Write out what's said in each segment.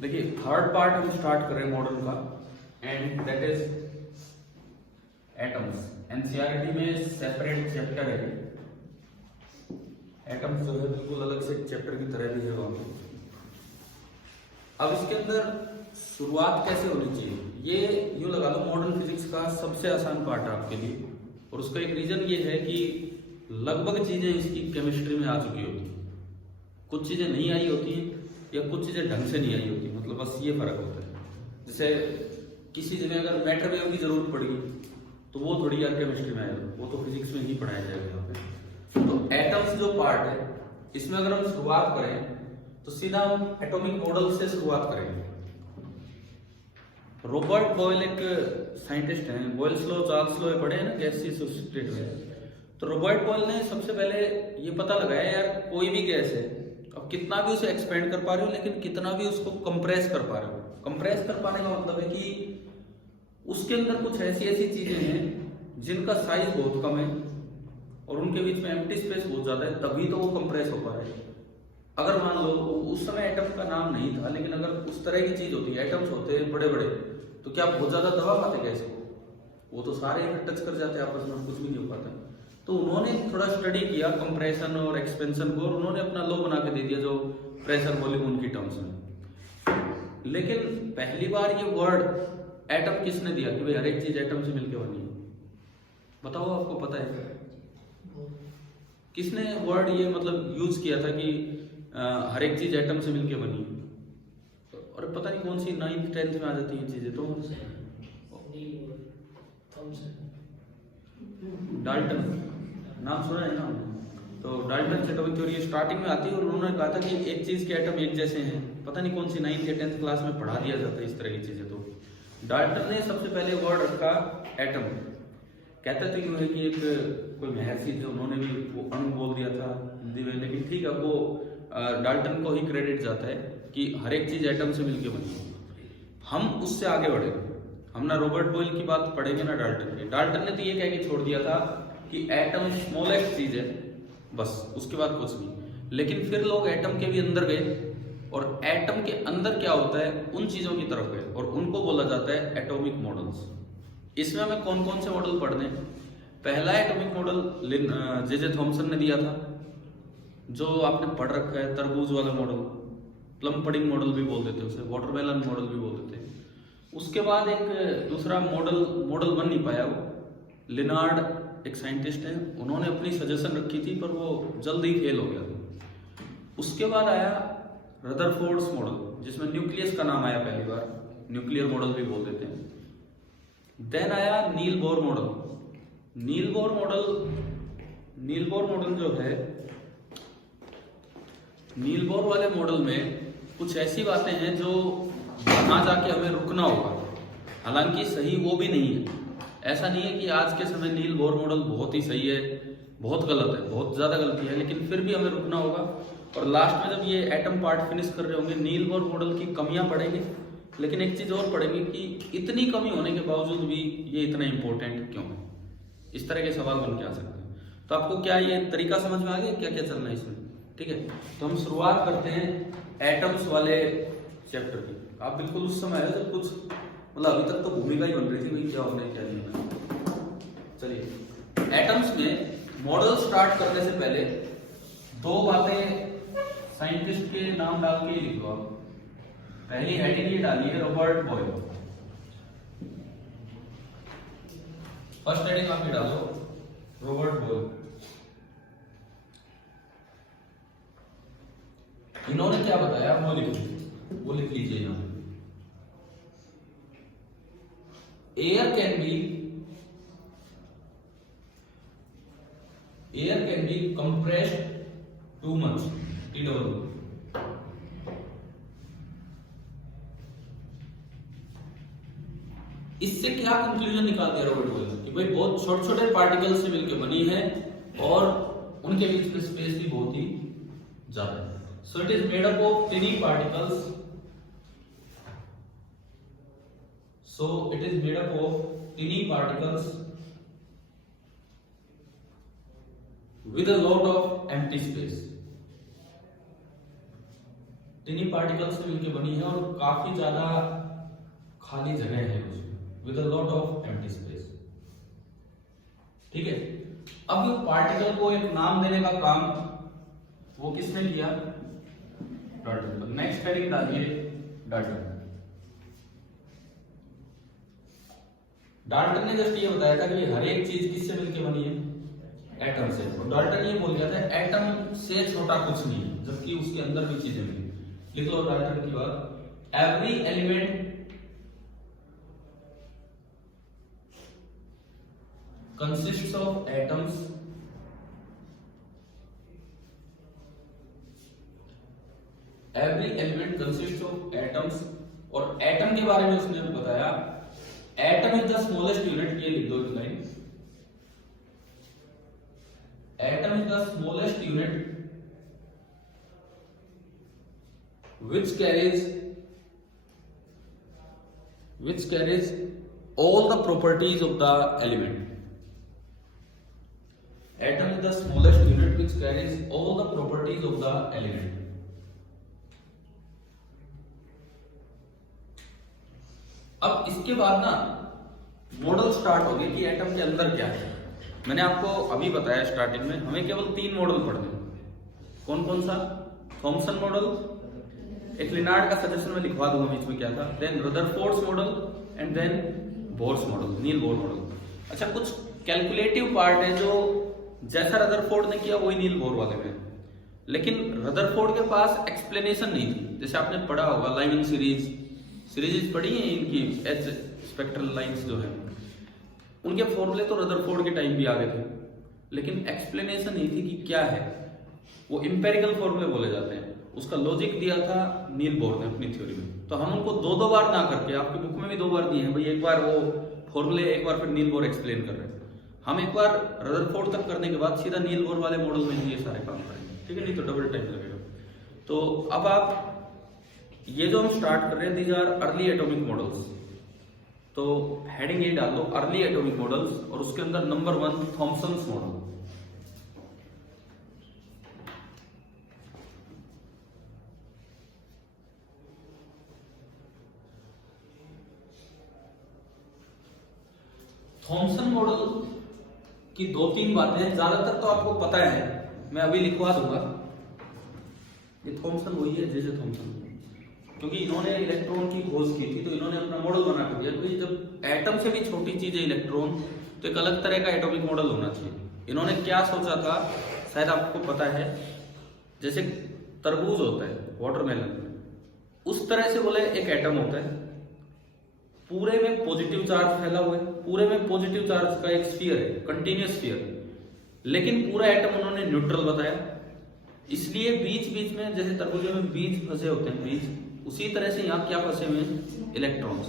देखिए third part हम start कर रहे हैं मॉडल का, and that is atoms. NCERT में सेपरेट चैप्टर है एटम्स, जो है बिल्कुल अलग से चैप्टर की तरह भी है वहां पे। अब इसके अंदर शुरुआत कैसे होनी चाहिए, ये यूं लगा लो मॉडर्न फिजिक्स का सबसे आसान पार्ट है आपके लिए। और उसका एक रीजन ये है कि लगभग चीजें इसकी केमिस्ट्री में आ चुकी होती हैं, कुछ चीजें नहीं आई होती हैं या कुछ चीजें ढंग से नहीं आई होती, मतलब बस ये फर्क होता है। जैसे किसी जगह अगर मैटर वेव की जरूरत पड़ेगी तो वो थोड़ी यार केमिस्ट्री में आएगा, वो तो फिजिक्स में ही पढ़ाया जाएगा यहाँ पे। तो एटम्स जो पार्ट है इसमें अगर हम शुरुआत करें तो सीधा हम एटॉमिक मॉडल से शुरुआत करेंगे। रॉबर्ट बॉयल एक साइंटिस्ट हैं, बॉयल्स लॉ चार्ल्स लॉ पढ़े हैं ना गैसेस स्टेट में। तो रॉबर्ट बॉयल ने सबसे पहले ये पता लगाया यार कोई भी गैस है, अब कितना भी उसे एक्सपेंड कर पा रहे हो लेकिन कितना भी उसको कंप्रेस कर पा रहे हो। कंप्रेस कर पाने का मतलब है कि उसके अंदर कुछ ऐसी ऐसी चीजें हैं जिनका साइज बहुत कम है और उनके बीच में एम्प्टी स्पेस बहुत ज्यादा है, तभी तो वो कंप्रेस हो पा रहे हैं। अगर मान लो उस समय एटम का नाम नहीं था, लेकिन अगर उस तरह की चीज होती है, एटम्स होते हैं बड़े बड़े, तो क्या बहुत ज्यादा दबा पाते गैस को? वो तो सारे टच कर जाते हैं आपस में, कुछ भी नहीं हो पाता। तो उन्होंने थोड़ा स्टडी किया कंप्रेशन और एक्सपेंशन को, और उन्होंने अपना लॉ बना के दे दिया जो प्रेशर वॉल्यूम उनकी टर्म्स में। लेकिन पहली बार ये वर्ड एटम किसने दिया कि भाई हर एक चीज एटम से मिलकर बनी है? बताओ, आपको पता है किसने वर्ड ये मतलब यूज किया था कि हर एक चीज एटम से मिलकर बनी है? और पता नहीं कौन सी 9th 10th में आ जाती है चीजें। तो डाल्टन नाम सुना है ना? तो डाल्टन से एटॉमिक थ्योरी स्टार्टिंग में आती है और उन्होंने कहा था कि एक चीज के एटम एक जैसे हैं। पता नहीं कौन सी 9th या 10th क्लास में पढ़ा दिया जाता है इस तरह की चीजें। तो डाल्टन ने सबसे पहले वर्ड रखा एटम। कहते थे कि कि एक कोई महर्षि थे, उन्होंने भी वो अणु बोल दिया था हिंदी में, लेकिन ठीक है वो डाल्टन को ही क्रेडिट जाता है कि हर एक चीज एटम से मिलकर बनी है। हम उससे आगे बढ़ेंगे, हम ना रॉबर्ट बॉयल की बात पढ़ेंगे ना डाल्टन की। डाल्टन ने तो ये कह के छोड़ दिया था कि एटम स्मॉलेस्ट चीज है, बस उसके बाद कुछ नहीं। लेकिन फिर लोग एटम के भी अंदर गए और एटम के अंदर क्या होता है उन चीजों की तरफ गए, और उनको बोला जाता है एटॉमिक मॉडल्स। इसमें हमें कौन कौन से मॉडल पढ़ने? पहला एटॉमिक मॉडल जे थॉमसन ने दिया था, जो आपने पढ़ रखा है, तरबूज वाला मॉडल, प्लम पडिंग मॉडल भी बोल देते हैं उसे, वाटरमेलन मॉडल भी बोल देते हैं। उसके बाद एक दूसरा मॉडल बन नहीं पाया वो, लिनार्ड एक साइंटिस्ट हैं, उन्होंने अपनी सजेशन रखी थी पर वो जल्द ही फेल हो गया। उसके बाद आया रदरफोर्ड्स मॉडल, जिसमें न्यूक्लियस का नाम आया पहली बार, न्यूक्लियर मॉडल भी बोल देते हैं। देन आया नील Bohr model. Niels Bohr model जो है, नील बोर वाले मॉडल में कुछ ऐसी बातें हैं जो वहां जाके हमें रुकना होगा। हालांकि सही वो भी नहीं है, ऐसा नहीं है कि आज के समय नील बोर मॉडल बहुत ही सही है, बहुत गलत है, बहुत ज्यादा गलती है, लेकिन फिर भी हमें रुकना होगा। और लास्ट में जब ये एटम पार्ट फिनिश कर रहे होंगे, नील बोर मॉडल की कमियां पढ़ेंगे, लेकिन एक चीज और पढ़ेंगे कि इतनी कमी होने के बावजूद भी ये इतना इंपॉर्टेंट क्यों है। इस तरह के सवाल बन के आ सकते हैं। तो आपको क्या ये तरीका समझ में आ गया क्या क्या चलना है इसमें? ठीक है, तो हम शुरुआत करते हैं एटम्स वाले चैप्टर की। आप बिल्कुल उस समय आए जब कुछ मतलब अभी तक तो भूमिका ही बन रही थी भाई क्या होना है क्या नहीं होना। चलिए, एटम्स में मॉडल स्टार्ट करने से पहले दो बातें साइंटिस्ट के नाम डाल के लिख दो आप। पहली हेडिंग ये डाली है रॉबर्ट बॉयल, फर्स्ट हेडिंग आप ये डालो रॉबर्ट बॉयल। इन्होंने क्या बताया वो लिख लीजिए यहां। Air can be compressed too much, TW। इससे क्या कंक्लूजन निकाल दिया रॉबर्ट बॉयल कि भाई बहुत छोटे छोटे पार्टिकल से मिलकर बनी है और उनके बीच में स्पेस भी बहुत ही ज्यादा है। So it is made up of tiny particles. So it is made up of tiny particles with a lot of empty space. टिनी particle से मिलकर बनी है और काफी ज्यादा खाली जगह है उसमें, with a lot of empty space. ठीक है, अब पार्टिकल को एक नाम देने का काम वो किसने किया? डाल्टन। नेक्स्ट हेडिंग डालिए डाल्टन। डाल्टन ने जस्ट ये बताया था कि हर एक चीज किससे मिलकर बनी है? एटम से। और डाल्टन ये बोल गया था एटम से छोटा कुछ नहीं है, जबकि उसके अंदर भी चीजें मिली। लिख लो डाल्टन की बात, every element consists of atoms every element consists of atoms। और एटम के बारे में उसने बताया atom is the smallest unit, ये लिख दो इस line, atom is the smallest unit which carries all the properties of the element। Atom is the smallest unit which carries all the properties of the element। अब इसके बाद ना model start हो गए कि एटम के अंदर क्या है। मैंने आपको अभी बताया स्टार्टिंग में हमें केवल 3 मॉडल पढ़ने हैं। कौन कौन सा? थॉमसन मॉडल, एक लिनार्ड का सजेशन में लिखवा दूंगा बीच में क्या था, then Rutherford's model and then Bohr's model, Niels Bohr model. अच्छा, कुछ कैलकुलेटिव पार्ट है जो जैसा रदरफोर्ड ने किया वही नील बोर वाले में, लेकिन रदरफोर्ड के पास एक्सप्लेनेशन नहीं थी। जैसे आपने पढ़ा होगा लाइनिंग सीरीज पढ़ी है इनकी, एच स्पेक्ट्रल लाइंस जो है उनके फॉर्मूले तो रदरफोर्ड के टाइम भी आ गए थे, लेकिन एक्सप्लेनेशन नहीं थी कि क्या है। वो इंपेरिकल फॉर्मूले बोले जाते हैं, उसका लॉजिक दिया था नील बोर ने अपनी थ्योरी में। तो हम उनको 2 बार ना करके, आपकी बुक में भी 2 बार दिए हैं भाई, एक बार वो फॉर्मूले, एक बार फिर नील बोर एक्सप्लेन कर रहे हैं। हम एक बार रदरफोर्ड तक करने के बाद सीधा नील बोर वाले मॉडल में ही ये सारे काम करेंगे, ठीक है, नहीं तो डबल टाइम लगेगा। तो अब आप ये जो हम स्टार्ट कर रहे हैं, these are early atomic models. तो हेडिंग ये डाल दो अर्ली एटॉमिक मॉडल्स, और उसके अंदर number 1 Thomson's model. Thomson model की 2-3 बातें ज्यादातर तो आपको पता है, मैं अभी लिखवा दूंगा। ये थॉमसन वही है जैसे थॉमसन, क्योंकि इन्होंने इलेक्ट्रॉन की खोज की थी तो इन्होंने अपना मॉडल बना कर दिया। क्योंकि जब एटम से भी छोटी चीज है इलेक्ट्रॉन, तो एक अलग तरह का एटॉमिक मॉडल होना चाहिए। इन्होंने क्या सोचा था, शायद आपको पता है, जैसे तरबूज होता है वाटरमेलन, उस तरह से बोले एक एटम होता है, पूरे में पॉजिटिव चार्ज फैला हुआ है, पूरे में पॉजिटिव चार्ज का एक स्फीयर है, कंटिन्यूअस स्फीयर, लेकिन पूरा एटम उन्होंने न्यूट्रल बताया। इसलिए बीच बीच में जैसे तरबूजों में बीज फंसे होते हैं बीज, उसी तरह से यहाँ क्या फंसे हुए हैं? Electrons,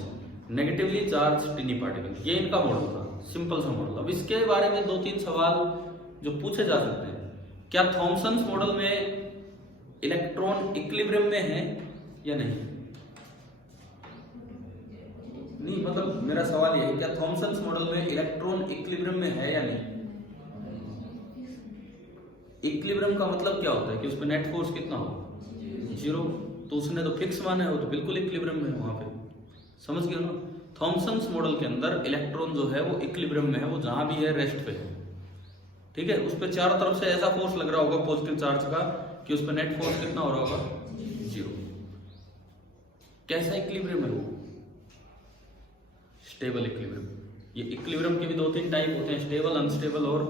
negatively charge टिनी particle. ये इनका मॉडल था, सिंपल सा मॉडल। अब इसके बारे में 2-3 सवाल जो पूछे जा सकते हैं, क्या थॉमसन मॉडल में इलेक्ट्रॉन इक्विलिब्रियम में है या नहीं? नहीं, मतलब मेरा सवाल ये है, क्या थॉमसन मॉडल में इलेक्ट्रॉन इक्विलिब्रियम में है या नहीं? इक्विलिब्रियम का मतलब क्या होता है कि उस पर नेट फोर्स कितना हो? 0। तो उसने तो फिक्स माना है, वो तो बिल्कुल इक्विलिब्रियम में है वहां पे, समझ गए ना? थॉमसन मॉडल के अंदर इलेक्ट्रॉन जो है वो इक्विलिब्रियम में है, वो जहां भी है रेस्ट पे है, ठीक है। उस पर चारों तरफ से ऐसा फोर्स लग रहा होगा पॉजिटिव चार्ज का कि उस पर नेट फोर्स कितना हो रहा होगा? 0। कैसा इक्विलिब्रियम है वो? Stable equilibrium. ये इक्विलिब्रियम के भी 2-3 टाइप होते हैं, स्टेबल, अनस्टेबल और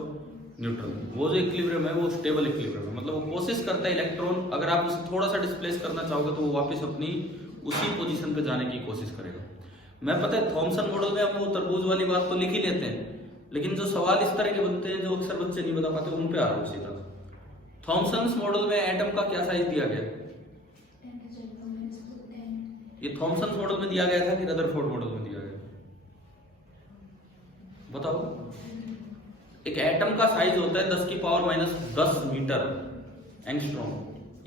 न्यूट्रल। वो जो इक्विलिब्रियम है वो स्टेबल इक्विलिब्रियम है, मतलब वो कोशिश करता है इलेक्ट्रॉन, अगर आप उसे थोड़ा सा डिस्प्लेस करना चाहोगे तो वो वापस अपनी उसी पोजीशन पे जाने की कोशिश करेगा। मैं पता है थॉमसन मॉडल में हम वो तरबूज वाली बात तो लिख ही लेते हैं, लेकिन जो सवाल इस तरह के बनते हैं जो अक्सर बच्चे नहीं बता पाते, उन पे आ रहा हूं सीधा। थॉमसन मॉडल में एटम का क्या साइज दिया गया? ये थॉमसन मॉडल में दिया गया था कि रदरफोर्ड मॉडल में दिया गया? बताओ। एक एटम का साइज होता है 10⁻⁻10 मीटर एंगस्ट्रॉम।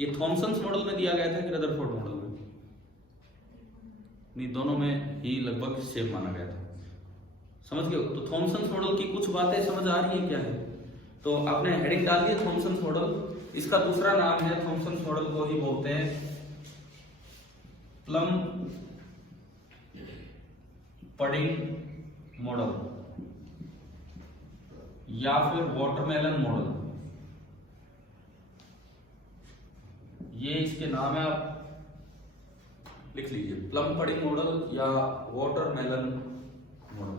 ये थॉमसन मॉडल में दिया गया था कि रदरफोर्ड मॉडल में? नहीं, दोनों में ही लगभग सेम माना गया था, समझ गए? तो थॉमसन मॉडल की कुछ बातें समझ आ रही है क्या है? तो आपने हेडिंग डाल दी थॉमसन मॉडल। इसका दूसरा नाम है, थॉमसन मॉडल को ही बोलते हैं प्लम पडिंग मॉडल या फिर वाटरमेलन मॉडल, ये इसके नाम है, आप लिख लीजिए, प्लम पडिंग मॉडल या वाटरमेलन मॉडल।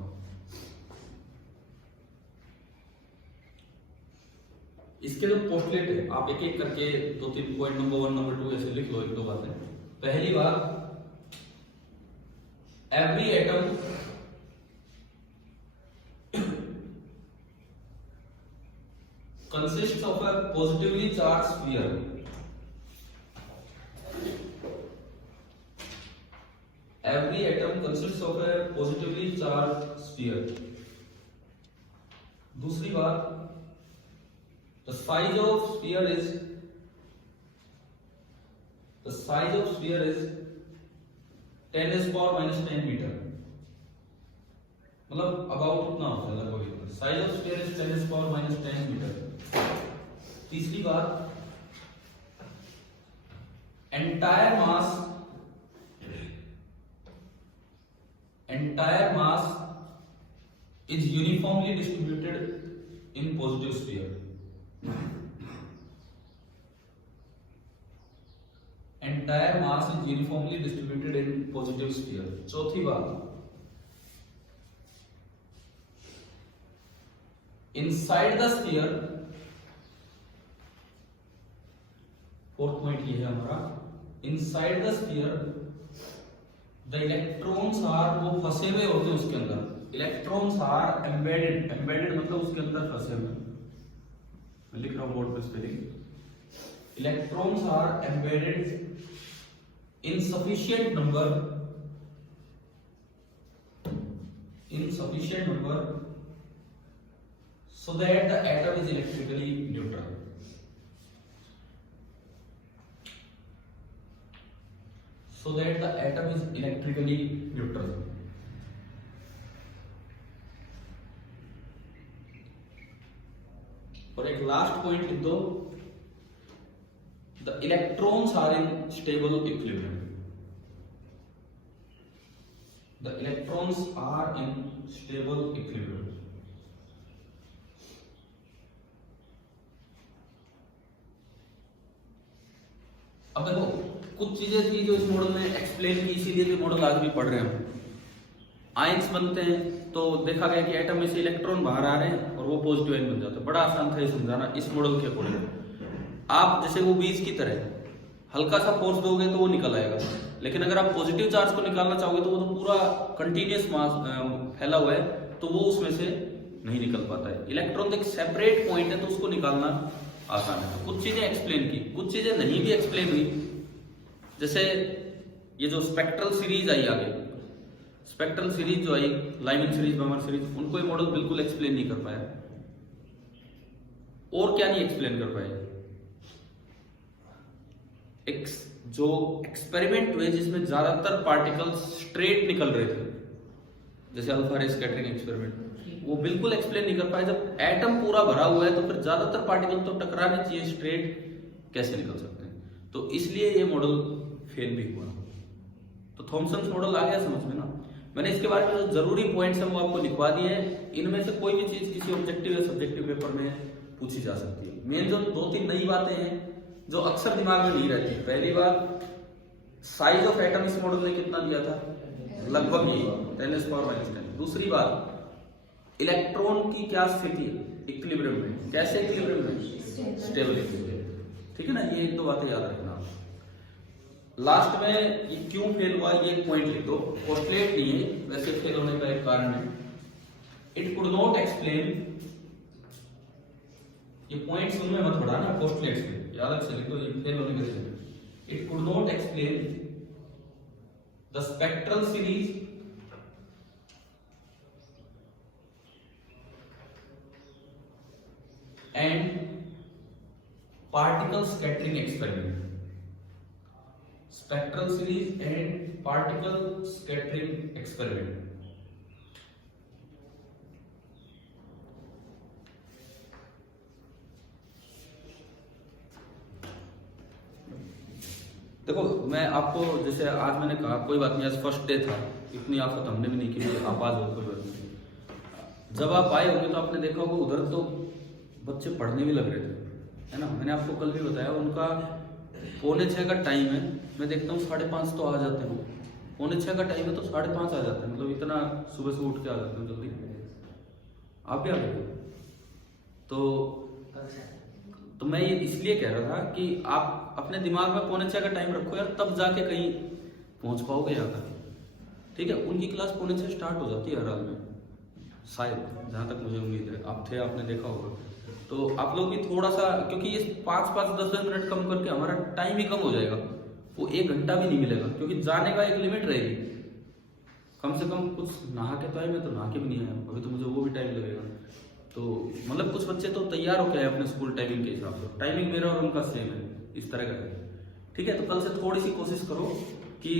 इसके जो पोस्टलेट है आप एक एक करके 2-3 पॉइंट, नंबर 1 नंबर 2 ऐसे लिख लो, 1-2 बातें। पहली बात, every atom consists of a positively charged sphere. Every atom consists of a positively charged sphere. दूसरी बात, the size of sphere is 10 raised to power minus 10 metre, मतलब अबाउट उतना होता है लगभग। Size of sphere is 10 raised to power minus 10 metre. तीसरी बात, entire mass is uniformly distributed in positive sphere. Entire mass is uniformly distributed in positive sphere. चौथी बात, inside the sphere, fourth point ये है हमारा, inside the sphere the electrons are, वो फंसे हुए होते हैं उसके अंदर, electrons are embedded मतलब उसके अंदर फंसे हुए, मैं लिख रहा हूं बोर्ड पे spelling, electrons are embedded in sufficient number so that the atom is electrically neutral. और एक लास्ट पॉइंट लिख दो, the electrons are in stable equilibrium. The electrons are in stable equilibrium. अब देखो कुछ चीजें थी जो इस मॉडल में एक्सप्लेन की, इसीलिए भी मॉडल आज भी पढ़ रहे हैं। आयंस बनते हैं तो देखा गया कि एटम में से इलेक्ट्रॉन बाहर आ रहे हैं और वो पॉजिटिव आयन बन जाते हैं। बड़ा आसान था ये समझाना इस मॉडल के अकॉर्डिंग। आप जैसे वो बीज की तरह हल्का सा फोर्स दोगे तो वो निकल आएगा, लेकिन अगर आप पॉजिटिव चार्ज को निकालना चाहोगे तो वो तो पूरा कंटिन्यूअस मास फैला हुआ है, तो वो उसमें से नहीं निकल पाता है। इलेक्ट्रॉन एक सेपरेट पॉइंट है तो उसको निकालना आसान है। तो कुछ चीजें एक्सप्लेन की, कुछ चीजें नहीं भी एक्सप्लेन हुई, जैसे ये जो स्पेक्ट्रल सीरीज आई आगे, स्पेक्ट्रल सीरीज जो आई, लाइमन सीरीज, बर्नर सीरीज, उनको ये मॉडल बिल्कुल एक्सप्लेन नहीं कर पाया। और क्या नहीं एक्सप्लेन कर पाए, जो एक्सपेरिमेंट हुए जिसमें ज्यादातर पार्टिकल्स स्ट्रेट निकल रहे थे, जैसे अल्फा रे स्कैटरिंग एक्सपेरिमेंट, वो बिल्कुल एक्सप्लेन नहीं कर पाए। जब एटम पूरा भरा हुआ है तो फिर ज्यादातर पार्टिकल तो टकराने चाहिए, स्ट्रेट कैसे निकल सकते हैं, तो इसलिए ये मॉडल फेल भी हुआ। तो थॉमसन मॉडल आ गया समझ में ना। मैंने इसके बारे में जो जरूरी पॉइंट्स हैं वो आपको लिखवा दिए हैं। इनमें से कोई भी चीज किसी ऑब्जेक्टिव या सब्जेक्टिव पेपर में पूछी जा सकती है। मेन जो 2-3 नई बातें हैं जो अक्सर दिमाग में नहीं रहती। पहली बात, साइज ऑफ एटम इस मॉडल ने कितना दिया था, लगभग ये 10⁻⁻⁻. दूसरी बात, इलेक्ट्रॉन की क्या स्थिति है, इक्विलिब्रियम में। कैसे इक्विलिब्रियम में, स्टेबल इक्विलिब्रियम। ठीक है ना, ये 1-2 बातें याद रखना। लास्ट में ये क्यों फेल हुआ ये पॉइंट लिख दो, पोस्टलेट नहीं है, वैसे फेल होने का एक कारण है, इट कुड नॉट एक्सप्लेन। ये पॉइंट्स उनमें मत पढ़ा ना, पोस्टलेट्स में याद रख सकते हो, ये फेल होने के reason. It could not explain the spectral series and particle scattering experiment. Spectral series and particle scattering experiment. देखो मैं आपको जैसे आज मैंने कहा कोई बात नहीं, आज फर्स्ट डे था, इतनी आफत हमने भी नहीं की आप आज हो, कोई बात नहीं। जब आप आए होंगे तो आपने देखा होगा उधर तो बच्चे पढ़ने भी लग रहे थे, है ना। मैंने आपको कल भी बताया उनका 5:45 का टाइम है, मैं देखता हूँ 5:30 तो आ जाते हैं। 5:45 का टाइम है तो 5:30 आ जाते हैं, मतलब इतना सुबह से उठ के आ जाते हैं जल्दी। आप भी आ गए तो मैं ये इसलिए कह रहा था कि आप अपने दिमाग में 5:45 का टाइम रखो यार, तब जाके कहीं पहुंच पाओगे जाकर। ठीक है, उनकी क्लास 5:45 स्टार्ट हो जाती है हर हाल में, शायद जहाँ तक मुझे उम्मीद है। आप थे, आपने देखा होगा। तो आप लोग भी थोड़ा सा, क्योंकि ये 5-5, 10-10 मिनट कम करके हमारा टाइम ही कम हो जाएगा, वो 1 घंटा भी नहीं मिलेगा, क्योंकि जाने का एक लिमिट रहेगी। कम से कम कुछ नहा के तो आए, मैं तो नहा के भी नहीं आया अभी, तो मुझे वो भी टाइम लगेगा। तो मतलब कुछ बच्चे तो तैयार हो गए अपने स्कूल टाइमिंग के हिसाब से, टाइमिंग मेरा और उनका सेम है, इस तरह का है। ठीक है, तो कल से थोड़ी सी कोशिश करो कि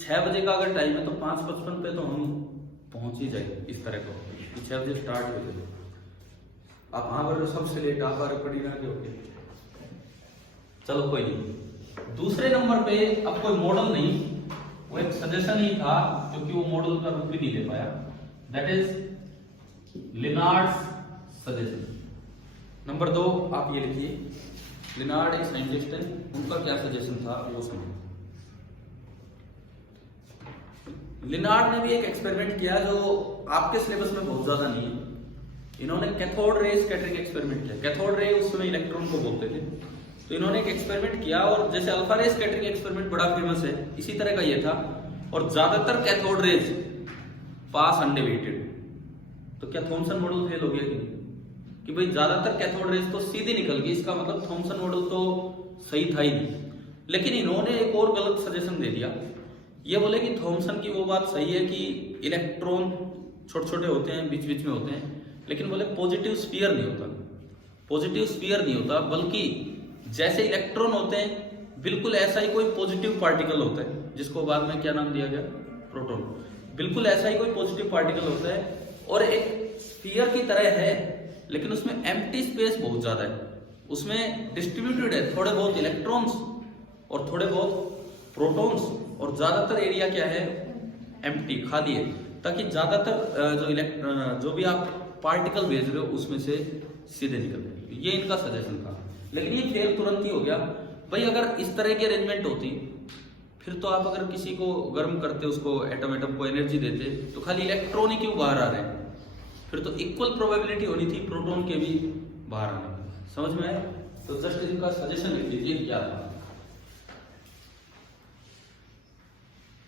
6 बजे का अगर टाइम है तो 5:55 पे तो हम पहुंच ही जाए, इस तरह का 6 बजे स्टार्ट हो जाए। आप वहां पर सबसे लेट आप पड़ी ना के। चलो कोई नहीं। दूसरे नंबर पे अब कोई मॉडल नहीं, वो एक सजेशन ही था, क्योंकि वो मॉडल का रूप भी नहीं ले पाया। That is Leonard's suggestion. Number 2 आप ये लिखिए, लिनार्ड एक साइंटिस्ट है, उनका क्या सजेशन था वो सुनिए। लिनार्ड ने भी एक एक्सपेरिमेंट किया जो आपके सिलेबस में बहुत ज्यादा नहीं है। इन्होंने कैथोड रे स्कैटरिंग एक्सपेरिमेंट किया। कैथोड रे उस समय इलेक्ट्रॉन को बोलते थे। तो इन्होंने एक एक्सपेरिमेंट किया, और जैसे अल्फा रे स्कैटरिंग एक्सपेरिमेंट बड़ा फेमस है, इसी तरह का ये था। और ज्यादातर कैथोड रेज पास अनडेविएटेड। तो क्या थॉमसन मॉडल फेल हो गया कि भाई ज्यादातर कैथोड रेज तो सीधी निकल गई, इसका मतलब थॉमसन मॉडल तो सही था ही नहीं। लेकिन इन्होंने एक और गलत सजेशन दे दिया। ये बोले कि थॉमसन की वो बात सही है कि इलेक्ट्रॉन छोटे छोटे होते हैं, बीच बीच में होते हैं, लेकिन बोले पॉजिटिव स्फीयर नहीं होता। पॉजिटिव स्फीयर नहीं होता, बल्कि जैसे इलेक्ट्रॉन होते हैं बिल्कुल ऐसा ही कोई पॉजिटिव पार्टिकल होता है, जिसको बाद में क्या नाम दिया गया, प्रोटॉन। बिल्कुल ऐसा ही कोई पॉजिटिव पार्टिकल होता है, और एक स्फीयर की तरह है, लेकिन उसमें एम्प्टी स्पेस बहुत ज्यादा है। उसमें डिस्ट्रीब्यूटेड है थोड़े बहुत इलेक्ट्रॉन्स और थोड़े बहुत प्रोटॉन्स, और ज्यादातर एरिया क्या है, एम्प्टी, खाली है, ताकि ज्यादातर जो भी आप पार्टिकल भेज रहे हो उसमें से सीधे निकल जाए। ये इनका सजेशन था, लेकिन ये फेल तुरंत ही हो गया। भाई अगर इस तरह की अरेंजमेंट होती, फिर तो आप अगर किसी को गर्म करते, उसको एटम को एनर्जी देते, तो खाली इलेक्ट्रॉन ही क्यों बाहर आ रहे हैं? फिर तो इक्वल प्रोबेबिलिटी होनी थी प्रोटॉन के भी बाहर आने की। समझ में आया? तो जस्ट इनका सजेशन लिख लीजिए क्या था।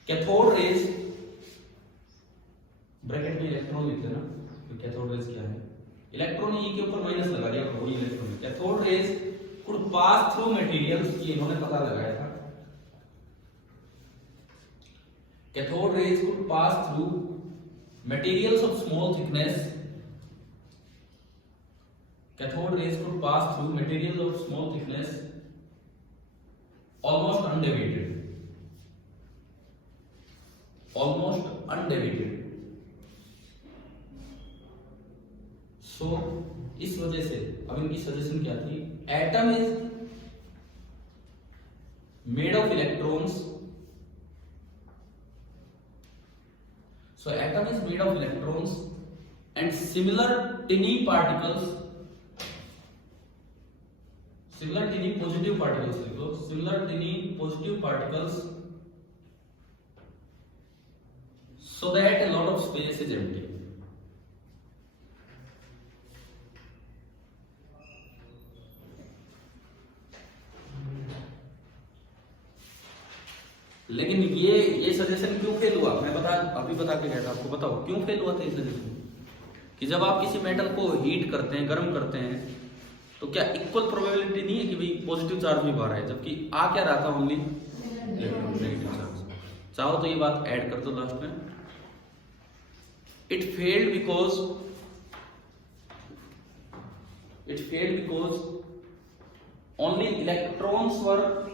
कैथोड रेज, ब्रैकेट में इलेक्ट्रॉन लिख देना, तो कैथोड रेज क्या है, इलेक्ट्रॉन ई के ऊपर माइनस लगा दिया, वही electron. Cathode rays could pass through materials, ये इन्होंने पता लगाया था। Cathode rays could pass through materials of small thickness. Cathode rays could pass through materials of small thickness almost undeviated. Almost undeviated. So इस वजह से अब इनकी सजेशन क्या थी, atom is made of electrons. So atom is made of electrons and similar tiny particles, similar tiny positive particles, similar tiny positive particles, so that a lot of space is empty. लेकिन ये suggestion क्यों fail हुआ, मैं अभी बता के गया था आपको। बताओ क्यों फेल हुआ था ये सजेशन? कि जब आप किसी मेटल को हीट करते हैं, गर्म करते हैं, तो क्या इक्वल प्रोबेबिलिटी नहीं है कि भाई पॉजिटिव चार्ज भी बाहर है, जबकि आ क्या रहा था, ओनली नेगेटिव चार्ज। चाहो तो ये बात ऐड कर दो लास्ट में। It failed because only electrons were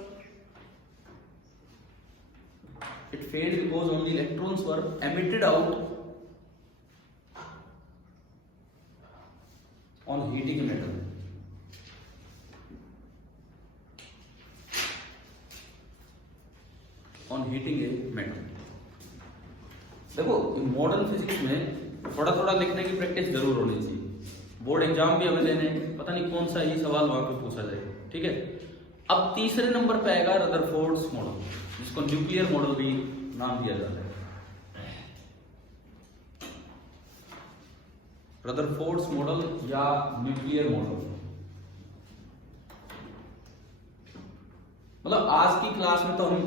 It failed because only electrons were emitted out on heating a metal. On heating a metal. देखो मॉडर्न फिजिक्स में थोड़ा थोड़ा लिखने की प्रैक्टिस जरूर होनी चाहिए। बोर्ड एग्जाम भी हमें लेने, पता नहीं कौन सा ही सवाल वहां पे पूछा जाएगा, ठीक है। अब तीसरे नंबर पे आएगा रदरफोर्ड्स मॉडल, जिसको न्यूक्लियर मॉडल भी नाम दिया जाता है। रदरफोर्ड्स मॉडल या न्यूक्लियर मॉडल, मतलब आज की क्लास में तो हम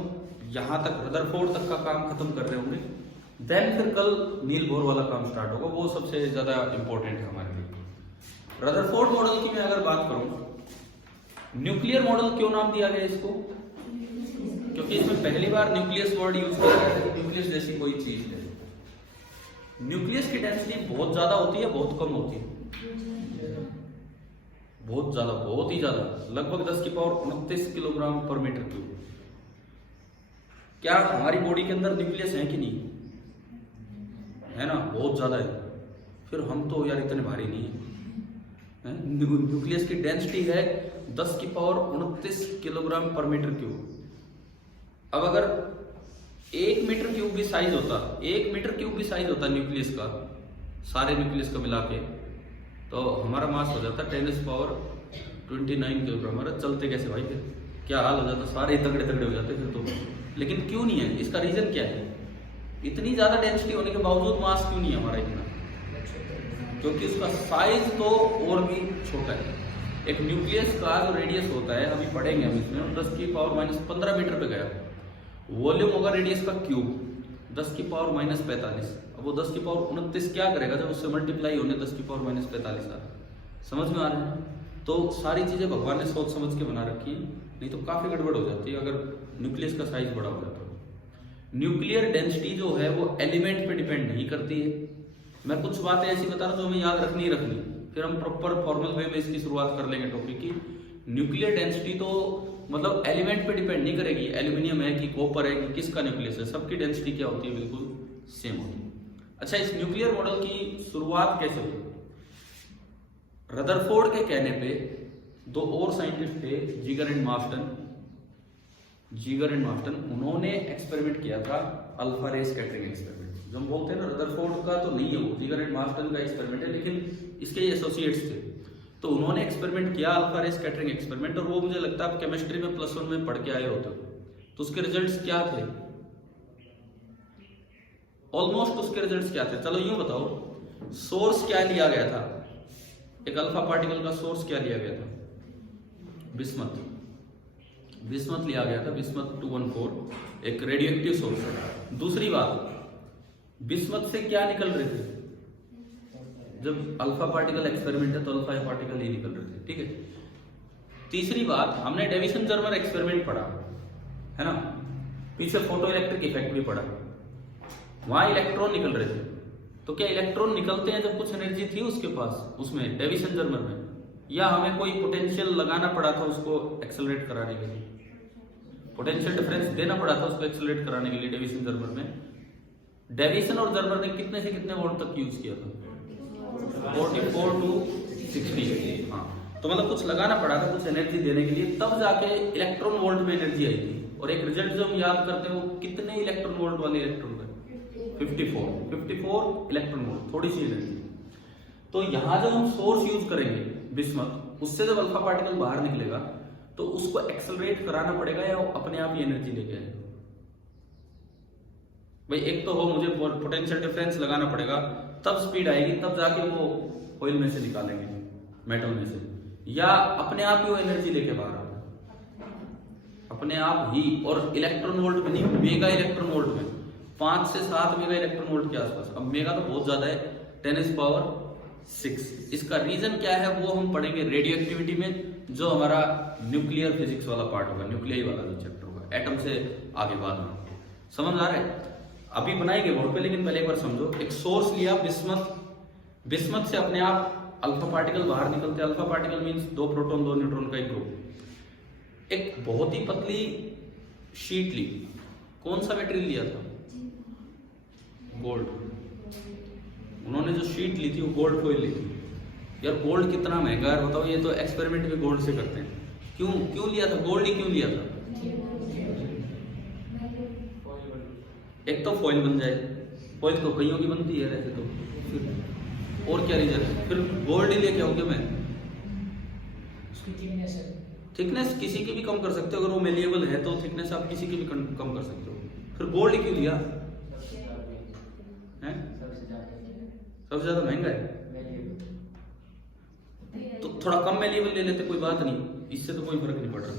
यहां तक रदरफोर्ड तक का काम खत्म कर रहे होंगे, देन फिर कल नील बोर वाला काम स्टार्ट होगा, वो सबसे ज्यादा इंपॉर्टेंट है हमारे लिए। रदरफोर्ड मॉडल की मैं अगर बात करूं, न्यूक्लियर मॉडल क्यों नाम दिया गया इसको? क्योंकि इसमें पहली बार न्यूक्लियस वर्ड यूज किया गया है, न्यूक्लियस जैसी कोई चीज है। न्यूक्लियस की डेंसिटी बहुत ज्यादा होती है, बहुत कम होती है? बहुत ज्यादा, बहुत ही ज्यादा, लगभग 10 की पावर 29 किलोग्राम पर मीटर क्यूब। क्या हमारी बॉडी के अंदर न्यूक्लियस है कि नहीं है? ना, बहुत ज्यादा है। फिर हम तो यार इतने भारी नहीं है। न्यूक्लियस की डेंसिटी है 10 की पावर 29 किलोग्राम पर मीटर क्यूब। अब अगर 1 मीटर क्यूब भी साइज होता, 1 मीटर क्यूब भी साइज होता न्यूक्लियस का, सारे न्यूक्लियस का मिला के, तो हमारा मास हो जाता 10 पावर 29 किलोग्राम। हमारा चलते कैसे भाई, फिर क्या हाल हो जाता, सारे तगड़े तगड़े हो जाते फिर तो। लेकिन क्यों नहीं है, इसका रीजन क्या है? इतनी ज्यादा डेंसिटी होने के बावजूद मास क्यों नहीं है हमारा इतना? क्योंकि उसका साइज तो और भी छोटा है। एक न्यूक्लियस का जो रेडियस होता है, अभी पढ़ेंगे हम इसमें, 10 की पावर -15 मीटर पे गया। वॉल्यूम होगा रेडियस का क्यूब, 10 की पावर -45। अब वो 10 की पावर 29 क्या करेगा जब उससे मल्टीप्लाई होने 10 की पावर -45 आ रहा है। समझ में आ रहा है? तो सारी चीजें भगवान ने सोच समझ के बना रखी है, नहीं तो काफी गड़बड़ हो जाती है अगर न्यूक्लियस का साइज बड़ा हो जाता है। न्यूक्लियर डेंसिटी जो है वो एलिमेंट पे डिपेंड नहीं करती है। मैं कुछ बातें ऐसी बता रहा हूं जो हमें याद रखनी ही रखनी, फिर हम प्रॉपर फॉर्मल वे में इसकी शुरुआत कर लेंगे टॉपिक की। न्यूक्लियर डेंसिटी तो मतलब एलिमेंट पे डिपेंड नहीं करेगी, एल्यूमिनियम है कि कॉपर है कि किसका न्यूक्लियस है, सबकी डेंसिटी क्या होती है, बिल्कुल सेम होती है। अच्छा, इस न्यूक्लियर मॉडल की शुरुआत कैसे हुई? रदरफोर्ड के कहने पे दो और साइंटिस्ट थे, जिगर एंड मार्टन, उन्होंने एक्सपेरिमेंट किया था अल्फा रे स्कैटरिंग एक्सपेरिमेंट। जो हम बोलते हैं ना, रदरफोर्ड का तो नहीं है वो, जिगर एंड मार्टन का एक्सपेरिमेंट है, लेकिन इसके एसोसिएट्स थे। तो उन्होंने एक्सपेरिमेंट किया अल्फा रे स्कैटरिंग एक्सपेरिमेंट, और वो मुझे लगता है आप केमिस्ट्री में +1 में पढ़ के आए होते हो। तो उसके रिजल्ट्स क्या थे? ऑलमोस्ट उसके रिजल्ट्स क्या थे, चलो यूं बताओ, सोर्स क्या लिया गया था? एक अल्फा पार्टिकल का सोर्स क्या लिया गया था? बिस्मथ लिया गया था, बिस्मथ 214, एक रेडियोएक्टिव सोर्स है। दूसरी बात, बिस्मथ से क्या निकल रहे थे? जब अल्फा पार्टिकल एक्सपेरिमेंट है तो अल्फा पार्टिकल ही निकल रहे थे, ठीक है। तीसरी बात, हमने डेविसन जर्मर एक्सपेरिमेंट पढ़ा है ना, पीछे फोटो इलेक्ट्रिक इफेक्ट भी पढ़ा, वहां इलेक्ट्रॉन निकल रहे थे। तो क्या इलेक्ट्रॉन निकलते हैं जब कुछ एनर्जी थी उसके पास, उसमें डेविसन जर्मर में, या हमें कोई पोटेंशियल लगाना पड़ा था उसको एक्सेलरेट कराने के लिए, पोटेंशियल डिफरेंस देना पड़ा था उसको एक्सेलरेट कराने के लिए डेविसन जर्मर में? डेविसन और जर्मर ने कितने से कितने वोल्ट तक यूज किया था? 44 to 60। हाँ, तो मतलब कुछ लगाना पड़ा था, कुछ एनर्जी देने के लिए, तब जाके इलेक्ट्रॉन वोल्ट में एनर्जी आई थी। और एक रिजल्ट जो हम याद करते हैं वो कितने इलेक्ट्रॉन वोल्ट वाले इलेक्ट्रॉन का? 54 इलेक्ट्रॉन वोल्ट, थोड़ी सी एनर्जी। तो यहां जब हम सोर्स यूज करेंगे बिस्मथ, उससे जब अल्फा पार्टिकल बाहर निकलेगा तो उसको एक्सेलरेट कराना पड़ेगा या अपने आप ही एनर्जी लेके आएगा? भाई एक तो हो, मुझे पोटेंशियल डिफरेंस लगाना पड़ेगा, तब स्पीड आएगी, तब जाके वो ऑयल में से निकालेंगे, मेटल में से, या अपने आप ही वो एनर्जी लेके बाहर आएगा? अपने आप ही। और इलेक्ट्रॉन वोल्ट में नहीं, मेगा इलेक्ट्रॉन वोल्ट में, 5 से 7 मेगा इलेक्ट्रॉन वोल्ट के आसपास। अब मेगा तो बहुत ज्यादा है, 10⁻⁶। इसका रीजन क्या है वो हम पढ़ेंगे रेडियो एक्टिविटी में, जो हमारा न्यूक्लियर फिजिक्स वाला पार्ट होगा, न्यूक्लियर वाला जो चैप्टर होगा, एटम से आगे बाद में। समझ आ रहा है? अभी बनाएंगे बोर्ड पे, लेकिन पहले एक बार समझो। एक सोर्स लिया बिस्मथ से अपने आप अल्फा पार्टिकल बाहर निकलते हैं। Alpha particle means 2 proton 2 neutron का एक ग्रुप। एक बहुत ही पतली शीट ली, कौन सा मटेरियल लिया था? गोल्ड। उन्होंने जो शीट ली थी वो गोल्ड फॉइल ली थी। यार गोल्ड कितना महंगा है बताओ, ये तो एक्सपेरिमेंट भी गोल्ड से करते हैं। क्यों लिया था गोल्ड ही, क्यों लिया था? एक तो फॉइल बन जाए, फॉइल तो कईयों की बनती है वैसे तो, फिर और क्या रीजन है, फिर गोल्ड ही लेके आओगे। मैं थिकनेस किसी की भी कम कर सकते हो, अगर वो मेलिएबल है तो थिकनेस आप किसी की भी कम कर सकते हो। फिर गोल्ड क्यों लिया है? सबसे ज्यादा महंगा है तो थोड़ा कम मेलिएबल ले लेते, कोई बात नहीं, इससे तो कोई फर्क नहीं पड़ रहा।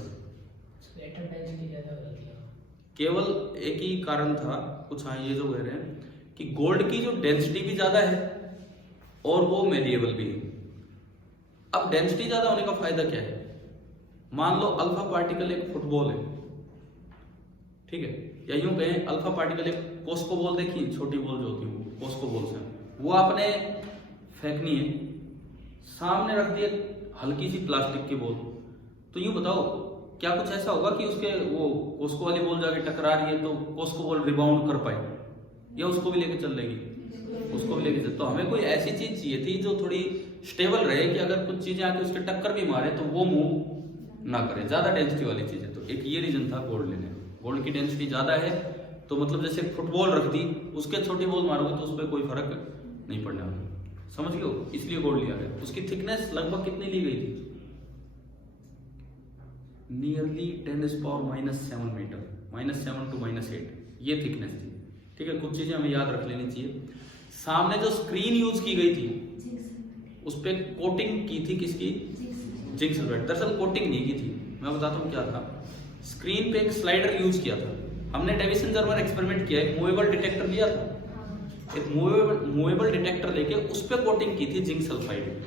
केवल एक ही कारण था कुछ, हाँ ये जो कह रहे हैं कि गोल्ड की जो डेंसिटी भी ज्यादा है और वो मेलिएबल भी है। अब डेंसिटी ज्यादा होने का फायदा क्या है? मान लो अल्फा पार्टिकल एक फुटबॉल है, ठीक है, या यूं कहें अल्फा पार्टिकल एक कोस्को बॉल, देखी छोटी बॉल जो होती है वो कोस्को बॉल से, वो आपने फेंकनी है, सामने रख दिए हल्की सी प्लास्टिक की बॉल, तो यूं बताओ क्या कुछ ऐसा होगा कि उसके वो कोस्को वाली बॉल जाके टकरा रही है तो कोस्को बॉल रिबाउंड कर पाए, या उसको भी लेके चल लेगी? उसको भी लेके चल। तो हमें कोई ऐसी चीज चाहिए थी जो थोड़ी स्टेबल रहे कि अगर कुछ चीजें आके उसके टक्कर भी मारे तो वो मूव ना करे, ज्यादा डेंसिटी वाली चीज है। तो एक ये रीजन था गोल्ड लेने का। गोल्ड की डेंसिटी ज्यादा है तो मतलब जैसे फुटबॉल रख दी, उसके छोटी बॉल मारोगे तो उस पर कोई फर्क नहीं पड़ने वाला, समझ गए हो? इसलिए गोल्ड लिया गया। उसकी थिकनेस लगभग कितनी ली गई थी? नियरली 10⁻⁷ मीटर, -7 to -8 ये थिकनेस थी, ठीक है। कुछ चीजें हमें याद रख लेनी चाहिए। सामने जो स्क्रीन यूज की गई थी उस पर कोटिंग की थी किसकी? Zinc sulphide. दरअसल कोटिंग नहीं की थी, मैं बताता हूँ क्या था। स्क्रीन पे एक स्लाइडर यूज किया था हमने, डेविसन जर्मर एक्सपेरिमेंट किया, एक मूवेबल डिटेक्टर लिया था, एक मूवेबल डिटेक्टर लेके उस पर कोटिंग की थी जिंक सल्फाइड।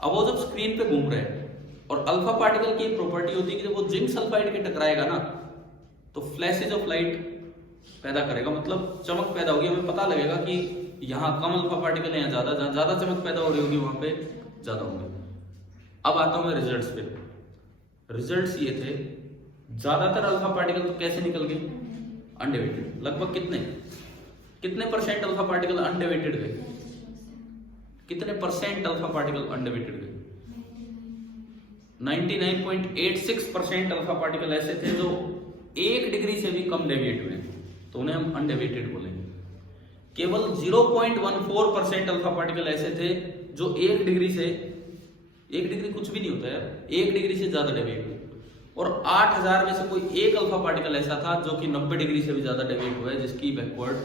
अब वो जब स्क्रीन पे घूम रहे हैं और अल्फा पार्टिकल की प्रॉपर्टी होती है कि जब वो जिंक सल्फाइड के टकराएगा ना तो फ्लैशेज ऑफ लाइट पैदा करेगा, मतलब चमक पैदा होगी। हमें पता लगेगा कि यहाँ कम अल्फा पार्टिकल है, यहाँ ज्यादा, जहाँ ज्यादा चमक पैदा हो रही होगी वहां पे ज्यादा होंगे। अब आता हूं मैं रिजल्ट्स पे। रिजल्ट्स ये थे, ज्यादातर अल्फा पार्टिकल तो कैसे निकल गए? अनडेविएटेड। लगभग कितने परसेंट अल्फा पार्टिकल अनडेविएटेड गए? कितने परसेंट अल्फा पार्टिकल अनडेविएटेड गए? 99.86% अल्फा पार्टिकल ऐसे थे जो 1 डिग्री से भी कम डेविएट हुए, तो उन्हें हम अनडेविएटेड बोलेंगे। केवल 0.14% अल्फा पार्टिकल ऐसे थे जो 1 डिग्री से, 1 डिग्री कुछ भी नहीं होता यार, 1 डिग्री से ज्यादा डेविएट हुए। और 8000 में से कोई एक अल्फा पार्टिकल ऐसा था जो कि 90 डिग्री से भी ज्यादा डेविएट हुआ है, जिसकी बैकवर्ड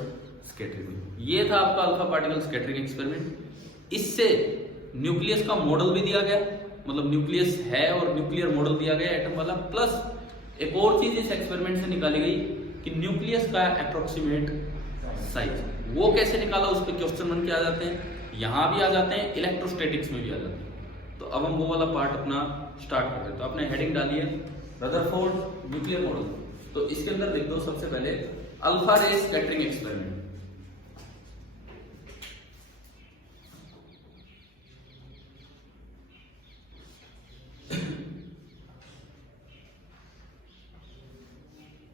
स्कैटरिंग हुई। ये था आपका अल्फा पार्टिकल स्कैटरिंग एक्सपेरिमेंट। इससे न्यूक्लियस का मॉडल भी दिया गया, मतलब न्यूक्लियस है और न्यूक्लियर मॉडल दिया गया एटम वाला। प्लस एक और चीज इस एक्सपेरिमेंट से निकाली गई कि न्यूक्लियस का अप्रोक्सीमेट साइज, वो कैसे निकाला, उस पर क्वेश्चन बन के आ जाते हैं, यहां भी आ जाते हैं, इलेक्ट्रोस्टैटिक्स में भी आ जाते हैं। तो अब हम वो वाला पार्ट अपना स्टार्ट करते हैं। तो आपने हेडिंग डाली है रदरफोर्ड न्यूक्लियर मॉडल, तो इसके अंदर लिख दो सबसे पहले अल्फा रे स्कैटरिंग एक्सपेरिमेंट।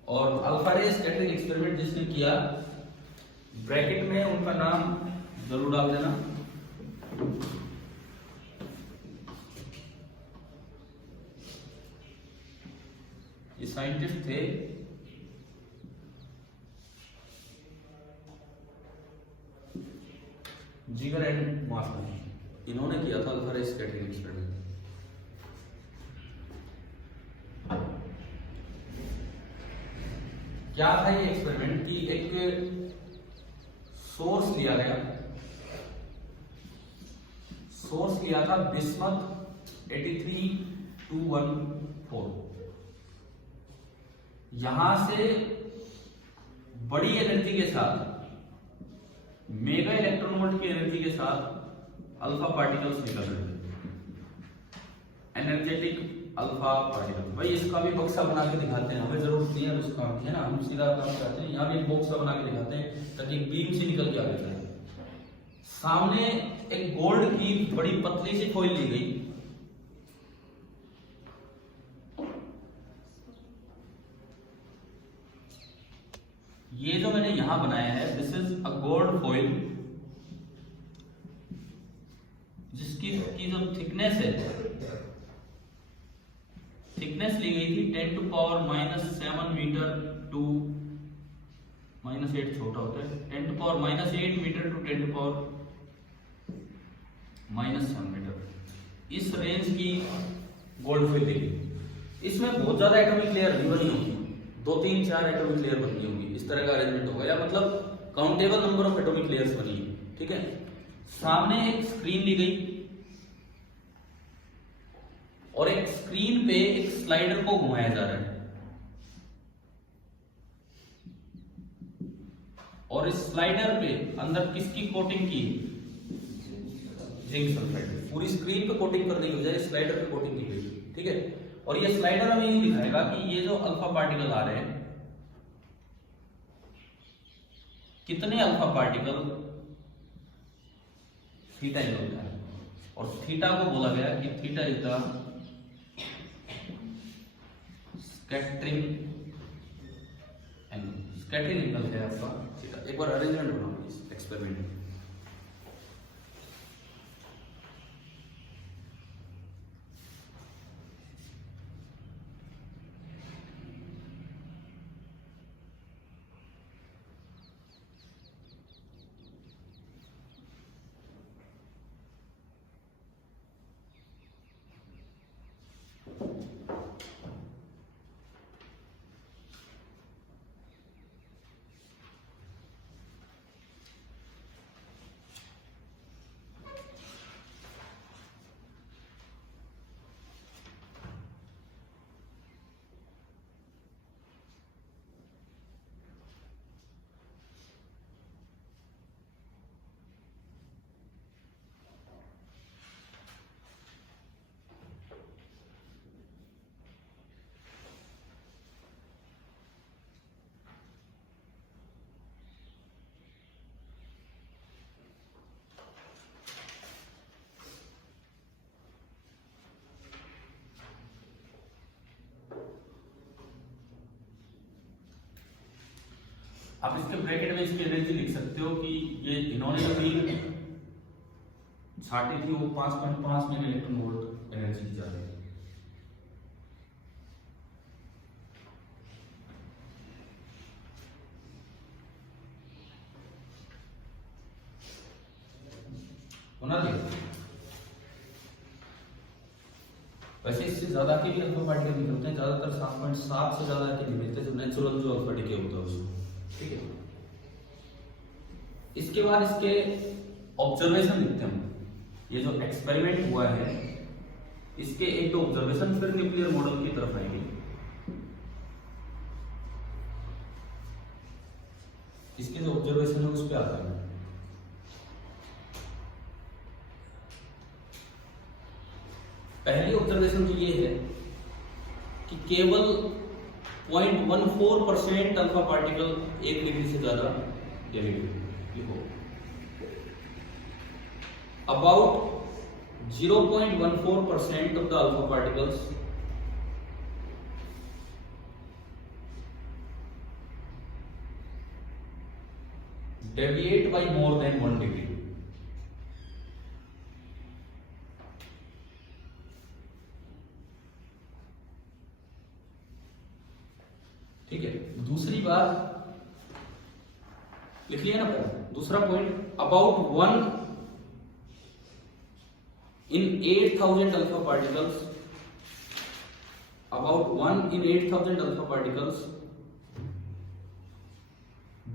और अल्फा रे स्कैटरिंग एक्सपेरिमेंट जिसने किया, ब्रैकेट में उनका नाम जरूर डाल देना। ये साइंटिस्ट थे जिगर एंड मार्शल, इन्होंने किया था अल्फा रे स्कैटरिंग एक्सपेरिमेंट। क्या था ये एक्सपेरिमेंट कि एक सोर्स लिया गया, सोर्स लिया था बिस्मथ 83214। यहां से बड़ी एनर्जी के साथ, मेगा इलेक्ट्रॉन वोल्ट की एनर्जी के साथ अल्फा पार्टिकल्स निकल रहे थे, एनर्जेटिक अल्फा पार्टिकल। भाई इसका भी बक्सा बना के दिखाते हैं, हमें जरूरत नहीं है उसका, है ना, हम सीधा काम करते हैं। यहाँ भी एक बॉक्स बना के दिखाते हैं ताकि एक बीम से निकल के आ जाए। सामने एक गोल्ड की बड़ी पतली सी फॉइल ली गई, ये जो मैंने यहां बनाया है this is a gold foil, जिसकी जो थिकनेस है, थिकनेस ली गई थी 10⁻⁷ मीटर टू -8 छोटा होता है, 10⁻⁸ मीटर टू 10⁻⁻7 मीटर, इस रेंज की गोल्ड फिल देगी। इसमें बहुत ज्यादा एटॉमिक लेयर नहीं बनी होगी, 2 3 4 एटॉमिक लेयर बनी होगी, इस तरह का अरेंजमेंट होगा, या मतलब countable number of atomic layers बनी है। ठीक है, सामने एक स्क्रीन ली गई और एक स्क्रीन पे एक स्लाइडर को घुमाया जा रहा है, और इस स्लाइडर पे अंदर किसकी कोटिंग की, जिंक सल्फाइड। पूरी स्क्रीन पे कोटिंग करने की बजाय स्लाइडर पे कोटिंग की गई। ठीक है, और ये स्लाइडर हमें ये दिखाएगा कि ये जो अल्फा पार्टिकल आ रहे हैं, कितने अल्फा पार्टिकल थीटा एंगल का है, और थीटा को बोला गया कि theta is the scattering angle. Scattering angle है आपका थीटा। एक बार अरेंजमेंट बनाओ इस एक्सपेरिमेंट में। आप इसके ब्रैकेट में इसकी एनर्जी लिख सकते हो कि ये इन्होंने जो बीम छाटी थी वो 5.5 मेगा इलेक्ट्रॉन वोल्ट एनर्जी की जा रही है। होना चाहिए। वैसे इससे ज्यादा के भी अल्फा पार्टिकल निकलते हैं, ज्यादातर 7.7 से ज्यादा के निकलते हैं, जो नेचुरल जो अल्फा डीके होता है उसमें। ठीक है, इसके बाद इसके ऑब्जर्वेशन लिखते हैं हम। ये जो एक्सपेरिमेंट हुआ है इसके एक तो ऑब्जर्वेशन, फिर न्यूक्लियर मॉडल की तरफ आएंगे। इसके जो ऑब्जर्वेशन है उस पर आता है। पहली ऑब्जर्वेशन तो ये है कि केवल 0.14% अल्फा पार्टिकल 1 डिग्री से ज्यादा लिखो। About 0.14% of the alpha particles deviate by more than 1 degree. ठीक है, दूसरी बात लिख लिया ना पहले। दूसरा point, about 1 in 8,000 alpha particles, about 1 in 8,000 alpha particles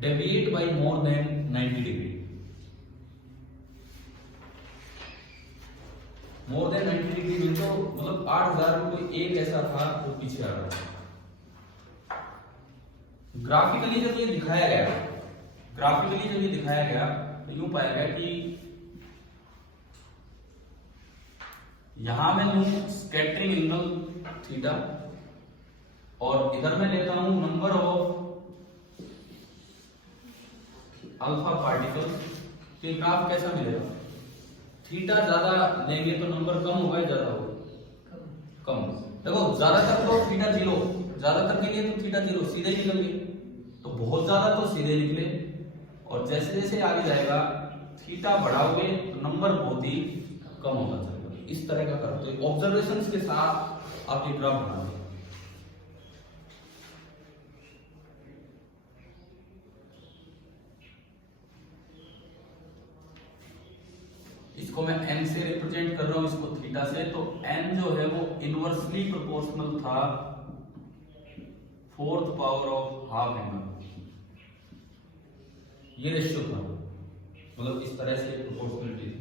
deviate by more than 90 degree. More than 90 degree में तो मतलब 8,000 में कोई एक ऐसा था जो पीछे आ रहा था। ग्राफिकली जब ये दिखाया गया तो यूं पाया गया कि यहां मैं लूं स्कैटरिंग एंगल थीटा, और इधर मैं लेता हूं नंबर ऑफ अल्फा पार्टिकल्स। तो ग्राफ कैसा मिलेगा? थीटा ज्यादा लेंगे तो नंबर कम होगा या ज्यादा होगा? कम। देखो ज्यादातर तो थीटा 0, ज्यादातर के लिए तो थीटा 0 सीधे ही निकल गए, तो बहुत ज्यादा तो सीधे निकले, और जैसे जैसे आगे जाएगा थीटा बढ़ाओगे तो नंबर बहुत ही कम होगा। इस तरह का करते हैं ऑब्जर्वेशंस के साथ आप ये ग्राफ बनाते हैं। इसको मैं n से रिप्रेजेंट कर रहा हूं, इसको थीटा से, तो n जो है वो इनवर्सली प्रोपोर्शनल था 4th power of half angle, ये रेशियो था, मतलब इस तरह से प्रोपोर्शनलिटी थी।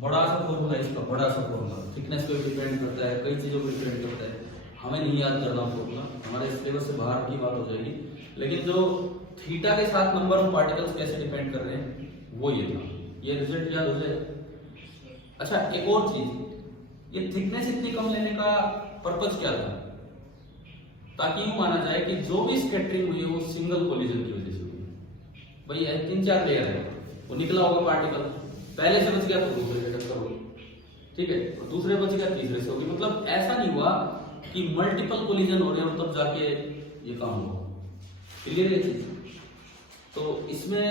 बड़ा सा फॉर्मूला है इसका, बड़ा सा फॉर्मूला थिकनेस पे डिपेंड करता है, कई चीजों पे डिपेंड करता है, हमें नहीं याद करना फॉर्मूला, हमारे सिलेबस से बाहर की बात हो जाएगी। लेकिन जो थीटा के साथ नंबर ऑफ पार्टिकल्स कैसे डिपेंड कर रहे हैं वो ये था, ये रिजल्ट याद हो जाए। अच्छा एक और चीज, ये थिकनेस इतनी कम लेने का पर्पज क्या था, ताकि यूं माना जाए कि जो भी स्कैटरिंग हुई है वो सिंगल कोलिजन की वजह से हुई है। भाई ये 3-4 लेयर है, वो निकला होगा पार्टिकल, पहले से बच गया तो दूसरे से टक्कर होगी, ठीक है, और दूसरे बच गया तीसरे से होगी, मतलब ऐसा नहीं हुआ कि मल्टीपल कोलिजन हो रहे हैं तब जाके ये काम हुआ। क्लियर है चीज? तो इसमें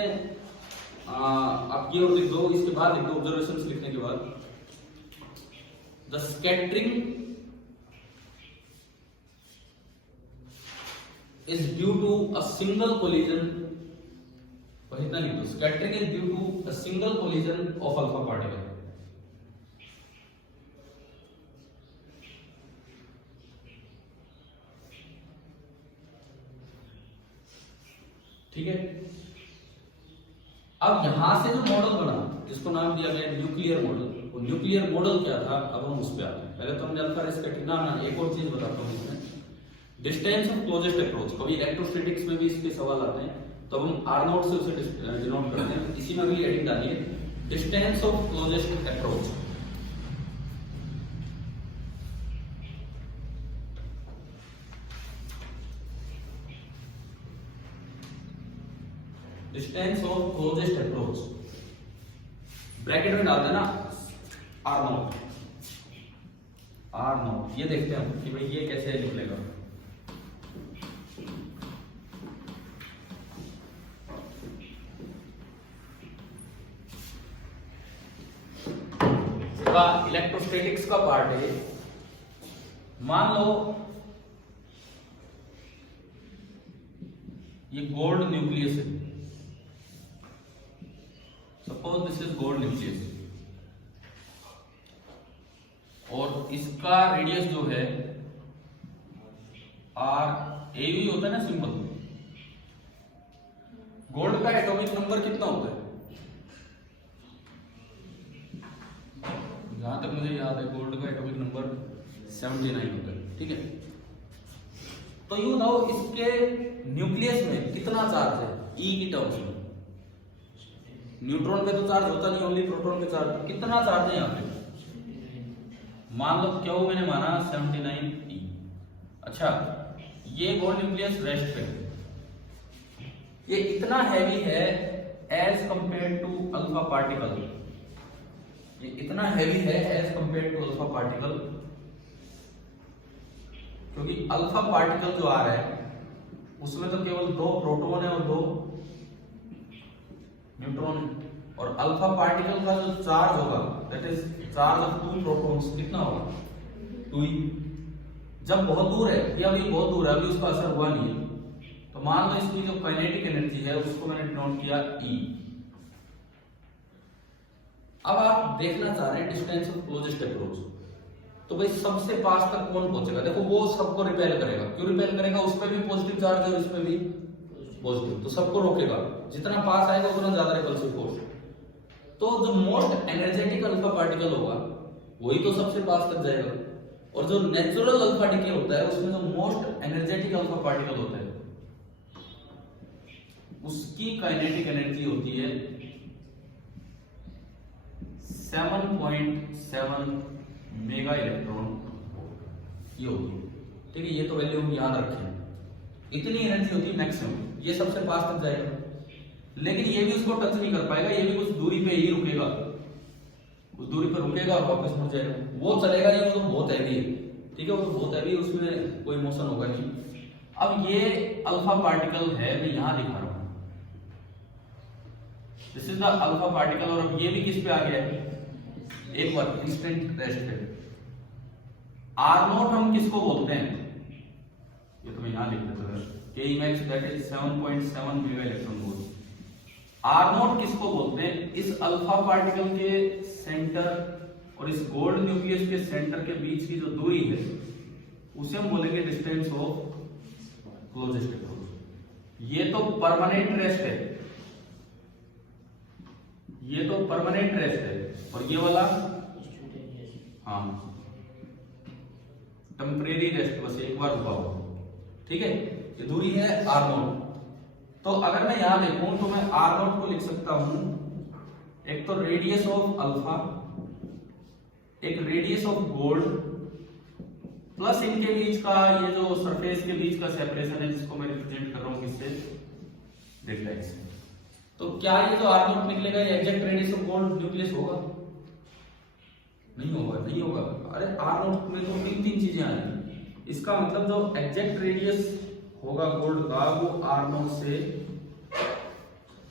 आप ये और लिख दो, इसके बाद लिख दो ऑब्जर्वेशंस लिखने के बाद, the scattering is due to a single collision, वही इतना लिख दो, scattering is due to a single collision of alpha particle. ठीक है, अब यहां से जो मॉडल बना जिसको नाम दिया गया न्यूक्लियर मॉडल, वो न्यूक्लियर मॉडल क्या था अब हम उस पे आते हैं। पहले तो हमने अल्फा रे स्कैटरिंग ना एक और चीज बताता हूं इसमें, डिस्टेंस ऑफ क्लोजेस्ट अप्रोच, कभी इलेक्ट्रोस्टैटिक्स में भी इसके सवाल आते हैं, तो हम R0 से उसे डिनोट करते हैं, इसी में भी हेडिंग डालिए distance of closest approach. Distance of closest approach bracket में डाल देना R0, R0, ये देखते हैं हम कि भाई ये कैसे निकलेगा। इलेक्ट्रोस्टैटिक्स का पार्ट है, मान लो ये गोल्ड न्यूक्लियस है, suppose this is gold nucleus, और इसका रेडियस जो है आर ए भी होता है ना सिंबल। गोल्ड का एटॉमिक नंबर कितना होता है? जहां तक मुझे याद है गोल्ड का एटॉमिक नंबर 79 होता है, ठीक है। तो यू बताओ इसके न्यूक्लियस में कितना चार्ज है ई की टर्म्स में? न्यूट्रॉन पे तो चार्ज होता नहीं, ओनली प्रोटॉन पे चार्ज, कितना चार्ज है यहाँ पे? मान लो क्यों मैंने माना 79 ई। अच्छा ये गोल्ड न्यूक्लियस रेस्ट पे, ये इतना हैवी है as compare to alpha particle, ये इतना हैवी है as compare to alpha particle, क्योंकि अल्फा पार्टिकल जो आ रहा है उसमें तो केवल 2 प्रोटॉन है और 2 न्यूट्रॉन, और अल्फा पार्टिकल का जो चार्ज होगा that is charge of 2 protons, कितना होगा 2 ही। जब बहुत दूर है, ये अभी बहुत दूर है, अभी उसका असर हुआ नहीं है, तो मान लो इसकी जो काइनेटिक एनर्जी है उसको मैंने डिनोट किया ई। अब आप देखना चाह रहे हैं डिस्टेंस ऑफ क्लोजेस्ट अप्रोच, तो भाई सबसे पास तक कौन पहुंचेगा? देखो वो सबको रिपेल करेगा, क्यों रिपेल करेगा? उस पर भी पॉजिटिव चार्ज है और इस पर भी पॉजिटिव, तो सबको रोकेगा, जितना पास आएगा उतना ज्यादा रिपल्सिव फोर्स। तो जो मोस्ट एनर्जेटिक अल्फा पार्टिकल होगा वही तो सबसे पास तक जाएगा, और जो नेचुरल अल्फा डिके होता है उसमें जो मोस्ट एनर्जेटिक अल्फा पार्टिकल होता है उसकी काइनेटिक एनर्जी होती है 7.7 मेगा इलेक्ट्रॉन ये होगी, ठीक है। ये तो वैल्यू हम याद रखें, इतनी एनर्जी होती है मैक्सिमम, ये सबसे पास तक जाएगा, लेकिन ये भी उसको टच नहीं कर पाएगा, ये भी कुछ दूरी पे ही रुकेगा, कुछ दूरी पर रुकेगा और वापस मुड़ जाएगा, वो चलेगा नहीं, वो तो बहुत हैवी है, ठीक है, वो तो बहुत हैवी है, उसमें कोई मोशन होगा नहीं। अब ये अल्फा पार्टिकल है, मैं यहां दिखा रहा हूं, this is the alpha particle, और अब ये भी किस पे आ गया है? एक बार इंस्टेंट रेस्ट पे, आर नॉट हम किसको बोलते हैं, ये तो मैं यहां लिख देता हूं, K max that is 7.7 giga electron volt. R naught किसको बोलते हैं, इस अल्फा पार्टिकल के सेंटर और इस गोल्ड न्यूक्लियस के सेंटर के बीच की जो दूरी है उसे हम बोलेंगे डिस्टेंस ऑफ क्लोजेस्ट अप्रोच। ये तो परमानेंट रेस्ट है, ये तो परमानेंट रेस्ट है, और ये वाला हाँ टेम्परेरी रेस्ट, बस एक बार रुका हुआ, ठीक है। ये दूरी है आर नॉट। तो अगर मैं यहां देखूं तो मैं आर नॉट को लिख सकता हूं, एक तो रेडियस ऑफ अल्फा, एक रेडियस ऑफ गोल्ड, प्लस इनके बीच का ये जो सरफेस के बीच का सेपरेशन है जिसको मैं रिप्रेजेंट कर रहा हूं किससे, डेल्टा एक्स। तो क्या ये जो आर नॉट निकलेगा ये exact radius of gold nucleus होगा? नहीं होगा, नहीं होगा। अरे आर नॉट में तो तीन चीजें आ रही, इसका मतलब जो एग्जैक्ट रेडियस होगा गोल्ड का वो आर नॉट से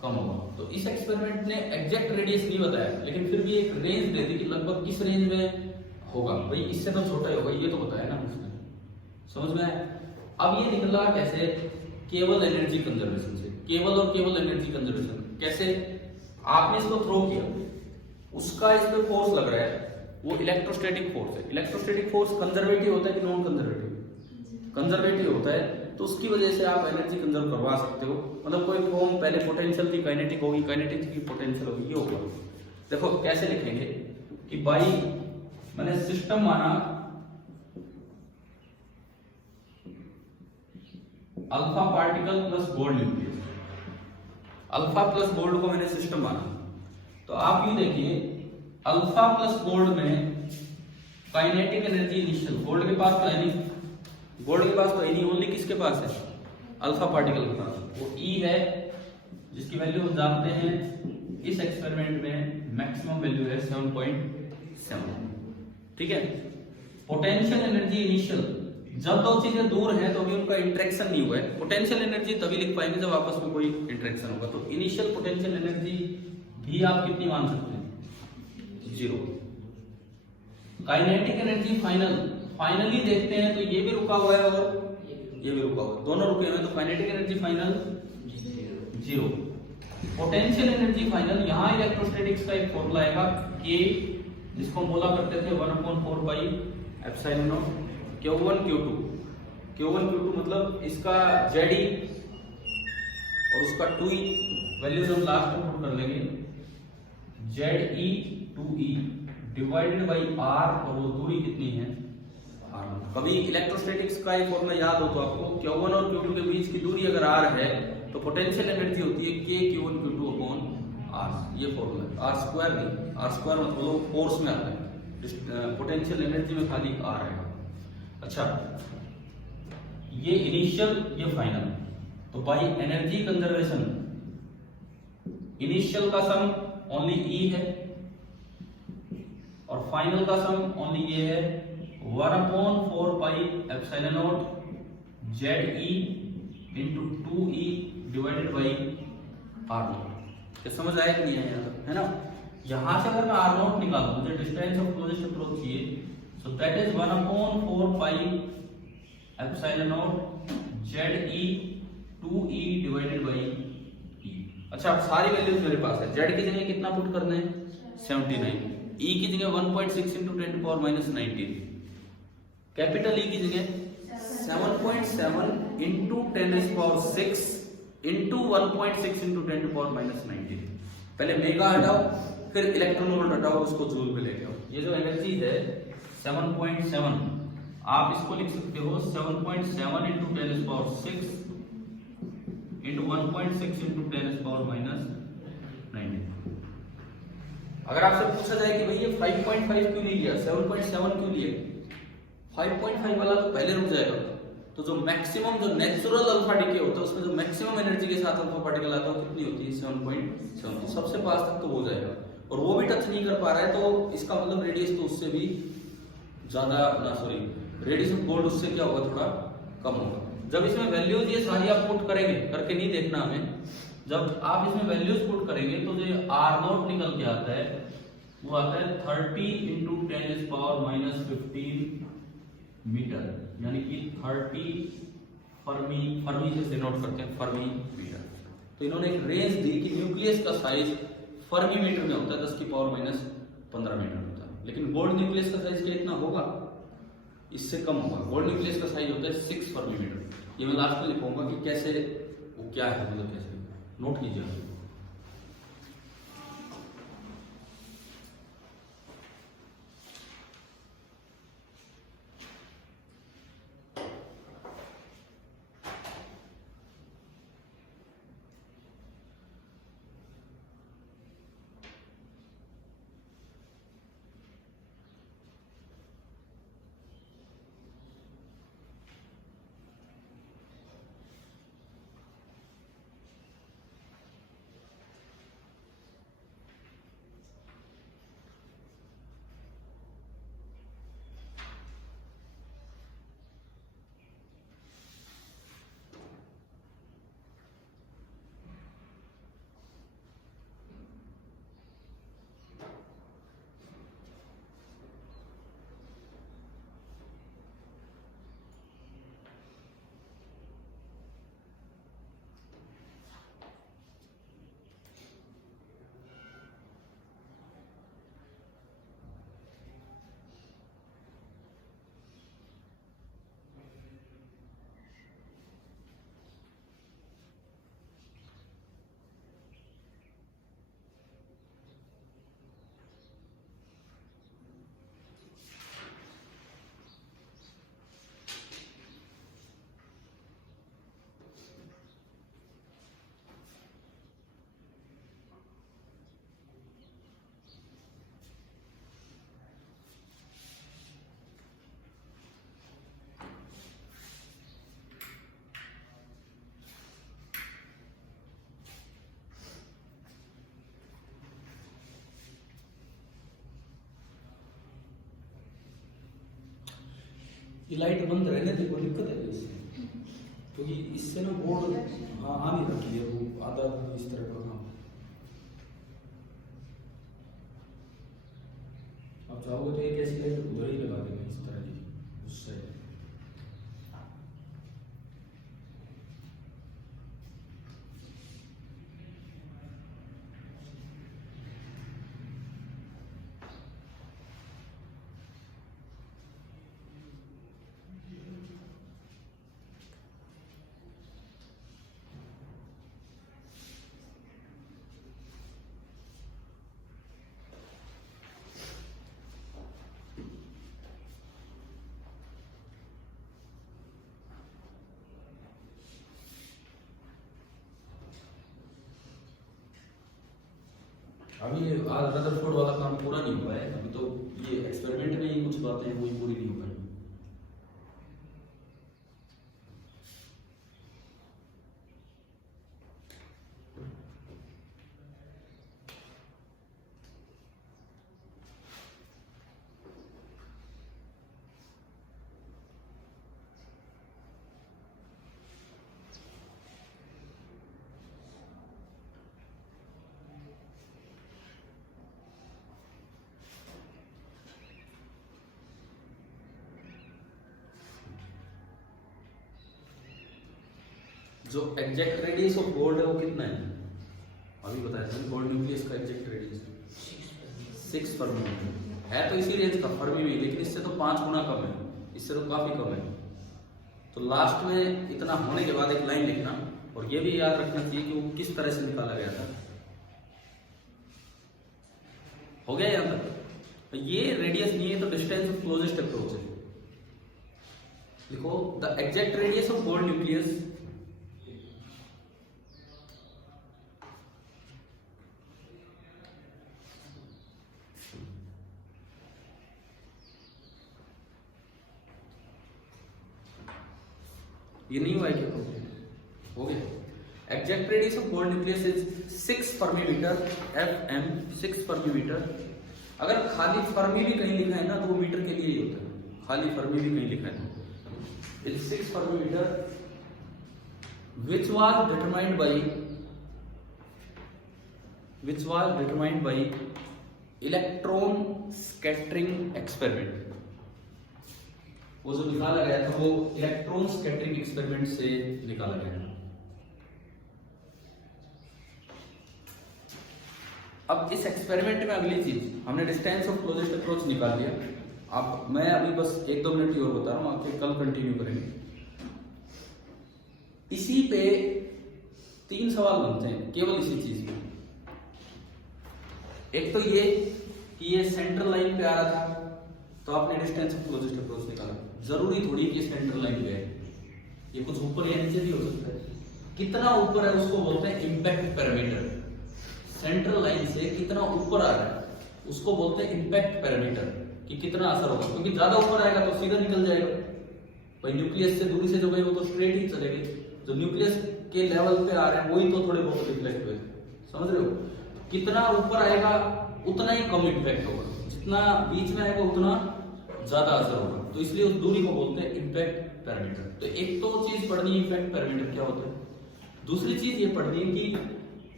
कम होगा। तो इस एक्सपेरिमेंट ने एग्जैक्ट रेडियस नहीं बताया, लेकिन फिर भी एक रेंज दे दी कि लगभग किस रेंज में होगा, भाई इससे तो छोटा ही होगा, ये तो बताया ना उसने, समझ में आया। अब ये निकला कैसे, केवल एनर्जी कंजर्वेशन से, केवल और केवल एनर्जी कंजर्वेशन। कैसे, आपने इसको थ्रो किया, उसका इस पे फोर्स लग रहा है, वो इलेक्ट्रोस्टैटिक फोर्स है। इलेक्ट्रोस्टैटिक फोर्स कंजर्वेटिव होता है कि नॉन कंजर्वेटिव? कंजर्वेटिव होता है, तो उसकी वजह से आप एनर्जी कंजर्व करवा सकते हो। मतलब कोई फॉर्म पहले पोटेंशियल की काइनेटिक होगी, काइनेटिक की पोटेंशियल होगी, ये होगा। देखो कैसे लिखेंगे कि भाई मैंने सिस्टम माना alpha particle plus gold nucleus, alpha plus gold को मैंने सिस्टम माना। तो आप ये देखिए अल्फा प्लस गोल्ड में काइनेटिक एनर्जी इनिशियल, गोल्ड के पास तो है नहीं, गोल्ड के पास तो है नहीं, ओनली किसके पास है, अल्फा पार्टिकल के पास, वो ई है जिसकी वैल्यू हम जानते हैं इस एक्सपेरिमेंट में मैक्सिमम वैल्यू है 7.7, ठीक है। पोटेंशियल एनर्जी इनिशियल, जब दो चीजें दूर हैं तो भी उनका इंटरेक्शन नहीं हुआ है, पोटेंशियल एनर्जी तभी लिख पाएंगे जब आपस में कोई इंटरेक्शन होगा। तो इनिशियल पोटेंशियल एनर्जी भी आप कितनी मान सकते हैं, 0। काइनेटिक एनर्जी फाइनल, फाइनली देखते हैं तो ये भी रुका हुआ है और ये भी रुका हुआ है, दोनों रुके हुए हैं, तो kinetic energy final 0। Potential energy final, यहाँ इलेक्ट्रोस्टैटिक्स का एक फॉर्मूला आएगा के, जिसको हम बोला करते थे 1/4 pi epsilon not Q1 Q2। Q1 Q2 मतलब इसका Ze और उसका 2E वैल्यूज हम लास्ट में पुट कर लेंगे, Ze 2E divided by R, और वो दूरी कितनी है R। कभी इलेक्ट्रोस्टैटिक्स का एक फॉर्मूला याद हो तो आपको, Q1 और Q2 के बीच की दूरी अगर R है तो पोटेंशियल एनर्जी होती है K Q1 Q2 upon R, ये फॉर्मूला है। R स्क्वायर नहीं, R स्क्वायर मतलब फोर्स में आता है, पोटेंशियल एनर्जी में खाली R है। अच्छा, ये इनिशियल ये फाइनल, तो बाई एनर्जी कंजर्वेशन इनिशियल का सम ओनली E है और फाइनल का सम ओनली ये है 1/4 pi epsilon not Ze into 2E divided by R not. क्या समझ आया कि नहीं आया, है ना। यहां से अगर मैं R नॉट निकालूं, मुझे डिस्टेंस ऑफ क्लोजेस्ट अप्रोच चाहिए, so that is 1/4 pi epsilon naught Ze 2E divided by E। अच्छा, अब सारी वैल्यूज मेरे पास है। Z की जगह कितना पुट करना है, 79, E की जगह 1.6 into 10 to power minus 19, capital E की जगह 7.7 into 10 to power 6 into 1.6 into 10 to power minus 19। पहले मेगा हटाओ, फिर इलेक्ट्रॉन वोल्ट हटाओ, उसको जूल पे लेके आओ। ये जो एनर्जी है 7.7, आप इसको लिख सकते हो 7.7 into 10 to power 6 into 1.6 into 10 to power minus 19। अगर आपसे पूछा जाए कि भाई ये 5.5 क्यों नहीं लिया, 7.7 क्यों लिए, 5.5 वाला तो पहले रुक जाएगा। तो जो मैक्सिमम जो नेचुरल अल्फा डिके होता है उसमें जो मैक्सिमम एनर्जी के साथ अल्फा पार्टिकल आता है वो कितनी होती है, 7.7। तो सबसे पास तक तो हो जाएगा, और वो भी टच नहीं कर पा रहा है, तो इसका मतलब रेडियस तो उससे भी ज्यादा ना, सॉरी रेडियस ऑफ गोल्ड उससे क्या होगा, थोड़ा कम होगा। जब इसमें वैल्यूज ये सारी आप पुट करेंगे, करके नहीं देखना हमें, जब आप इसमें वैल्यूज पुट करेंगे तो जो आर नॉट निकल के आता है वो आता है 30 into 10 to power minus 15 metre, यानी कि 30 फर्मी, फर्मी से डिनोट करते हैं फर्मी मीटर। तो इन्होंने एक रेंज दी कि न्यूक्लियस का साइज फर्मी मीटर में होता है 10 की पावर माइनस 15 मीटर होता है, लेकिन गोल्ड न्यूक्लियस का साइज क्या इतना होगा, इससे कम होगा। गोल्ड न्यूक्लियस का साइज होता है 6 फर्मी मीटर। ये मैं लास्ट में लिखूंगा कि कैसे वो क्या है, मतलब कैसे नोट कीजिए। ये लाइट बंद रहने दे, कोई दिक्कत है इससे, क्योंकि इससे ना बोर्ड आ नहीं रखी है, वो आधा इस तरह का काम। आप चाहोगे तो एक ऐसी लाइट उधर ही लगा देंगे इस तरह की, उस साइड। अभी आज रदरफोर्ड वाला काम पूरा नहीं हुआ है, अभी तो ये एक्सपेरिमेंट में ही कुछ बातें हैं, वही पूरी नहीं हो पाई। जो एग्जैक्ट रेडियस ऑफ गोल्ड है वो कितना है, अभी बताया था गोल्ड न्यूक्लियस का एग्जैक्ट रेडियस 6 फर्मी है, तो इसी रेंज का फर्मी में, लेकिन इससे तो 5 गुना कम है, इससे तो काफी कम है। तो लास्ट में इतना होने के बाद एक लाइन लिखना, और ये भी याद रखना चाहिए कि वो किस तरह से निकाला गया था। हो गया यहाँ तक? ये रेडियस नहीं है तो डिस्टेंस ऑफ क्लोजेस्ट अप्रोच है। लिखो the exact radius of gold nucleus ये नहीं हुआ है क्या? हो गया। Exact radius of gold nucleus is 6 fermi metre, FM 6 fermi metre. अगर खाली फर्मी भी कहीं लिखा है ना तो वो मीटर के लिए ही होता है, खाली फर्मी भी कहीं लिखा है। Is 6 fermi metre which was determined by electron scattering experiment। वो जो निकाला गया था वो इलेक्ट्रॉन स्कैटरिंग एक्सपेरिमेंट से निकाला गया था। अब इस एक्सपेरिमेंट में अगली चीज हमने डिस्टेंस ऑफ क्लोजेस्ट अप्रोच निकाल लिया। अब मैं अभी बस 1-2 मिनट की और बता रहा हूँ, आपके कल कंटिन्यू करेंगे। इसी पे 3 सवाल बनते हैं केवल इसी चीज पे। एक तो ये कि ये सेंट्रल लाइन पे आ रहा था तो आपने डिस्टेंस ऑफ क्लोजेस्ट अप्रोच निकाला। जरूरी थोड़ी कि सेंट्रल लाइन पे है, ये कुछ ऊपर या नीचे भी हो सकता है। कितना ऊपर है उसको बोलते हैं इंपैक्ट पैरामीटर। सेंट्रल लाइन से कितना ऊपर आ रहा है उसको बोलते हैं इंपैक्ट पैरामीटर, कि कितना असर होगा। क्योंकि ज्यादा ऊपर आएगा तो सीधा निकल जाएगा भाई, न्यूक्लियस से दूरी से जो गए वो तो स्ट्रेट ही चलेगी। जो न्यूक्लियस के लेवल पे आ रहे हैं वही तो थोड़े बहुत रिफ्लेक्ट हुए, समझ रहे हो। कितना ऊपर आएगा उतना ही कम इम्पैक्ट होगा, जितना बीच में आएगा उतना ज्यादा असर होगा। तो इसलिए उस दूरी को बोलते हैं इंपैक्ट पैरामीटर। तो एक तो चीज पढ़नी है इंपैक्ट पैरामीटर क्या होता है। दूसरी चीज ये पढ़नी है कि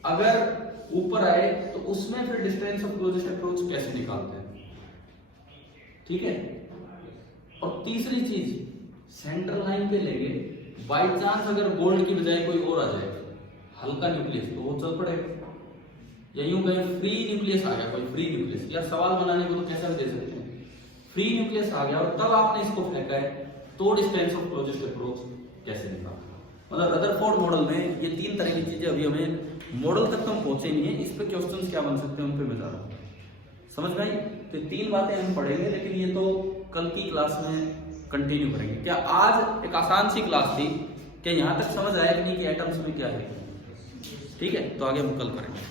अगर ऊपर आए तो उसमें फिर डिस्टेंस ऑफ क्लोजेस्ट अप्रोच कैसे निकालते हैं, ठीक है। और तीसरी चीज सेंट्रल लाइन पे लेंगे, बाय चांस अगर गोल्ड की बजाय कोई और आ जाए हल्का न्यूक्लियस तो वो चल पड़ेगा। या यूं कहें फ्री न्यूक्लियस आ गया, कोई फ्री न्यूक्लियस, या सवाल बनाने को तो कैसा भी दे सकते हैं, फ्री न्यूक्लियस आ गया और तब आपने इसको फेंका है तो डिस्टेंस ऑफ क्लोजेस्ट अप्रोच कैसे निकालना। मतलब रदरफोर्ड मॉडल में ये 3 तरह की चीजें, अभी हमें मॉडल तक तो हम पहुंचे नहीं है, इस पे क्वेश्चंस क्या बन सकते हैं उन पे मैं जा रहा हूं, समझ में आई। तो 3 बातें हम पढ़ेंगे, लेकिन ये तो कल की क्लास में कंटिन्यू करेंगे। क्या आज एक आसान सी क्लास थी, क्या यहाँ तक समझ आया कि नहीं कि एटम्स में क्या है, ठीक है। तो आगे हम कल करेंगे।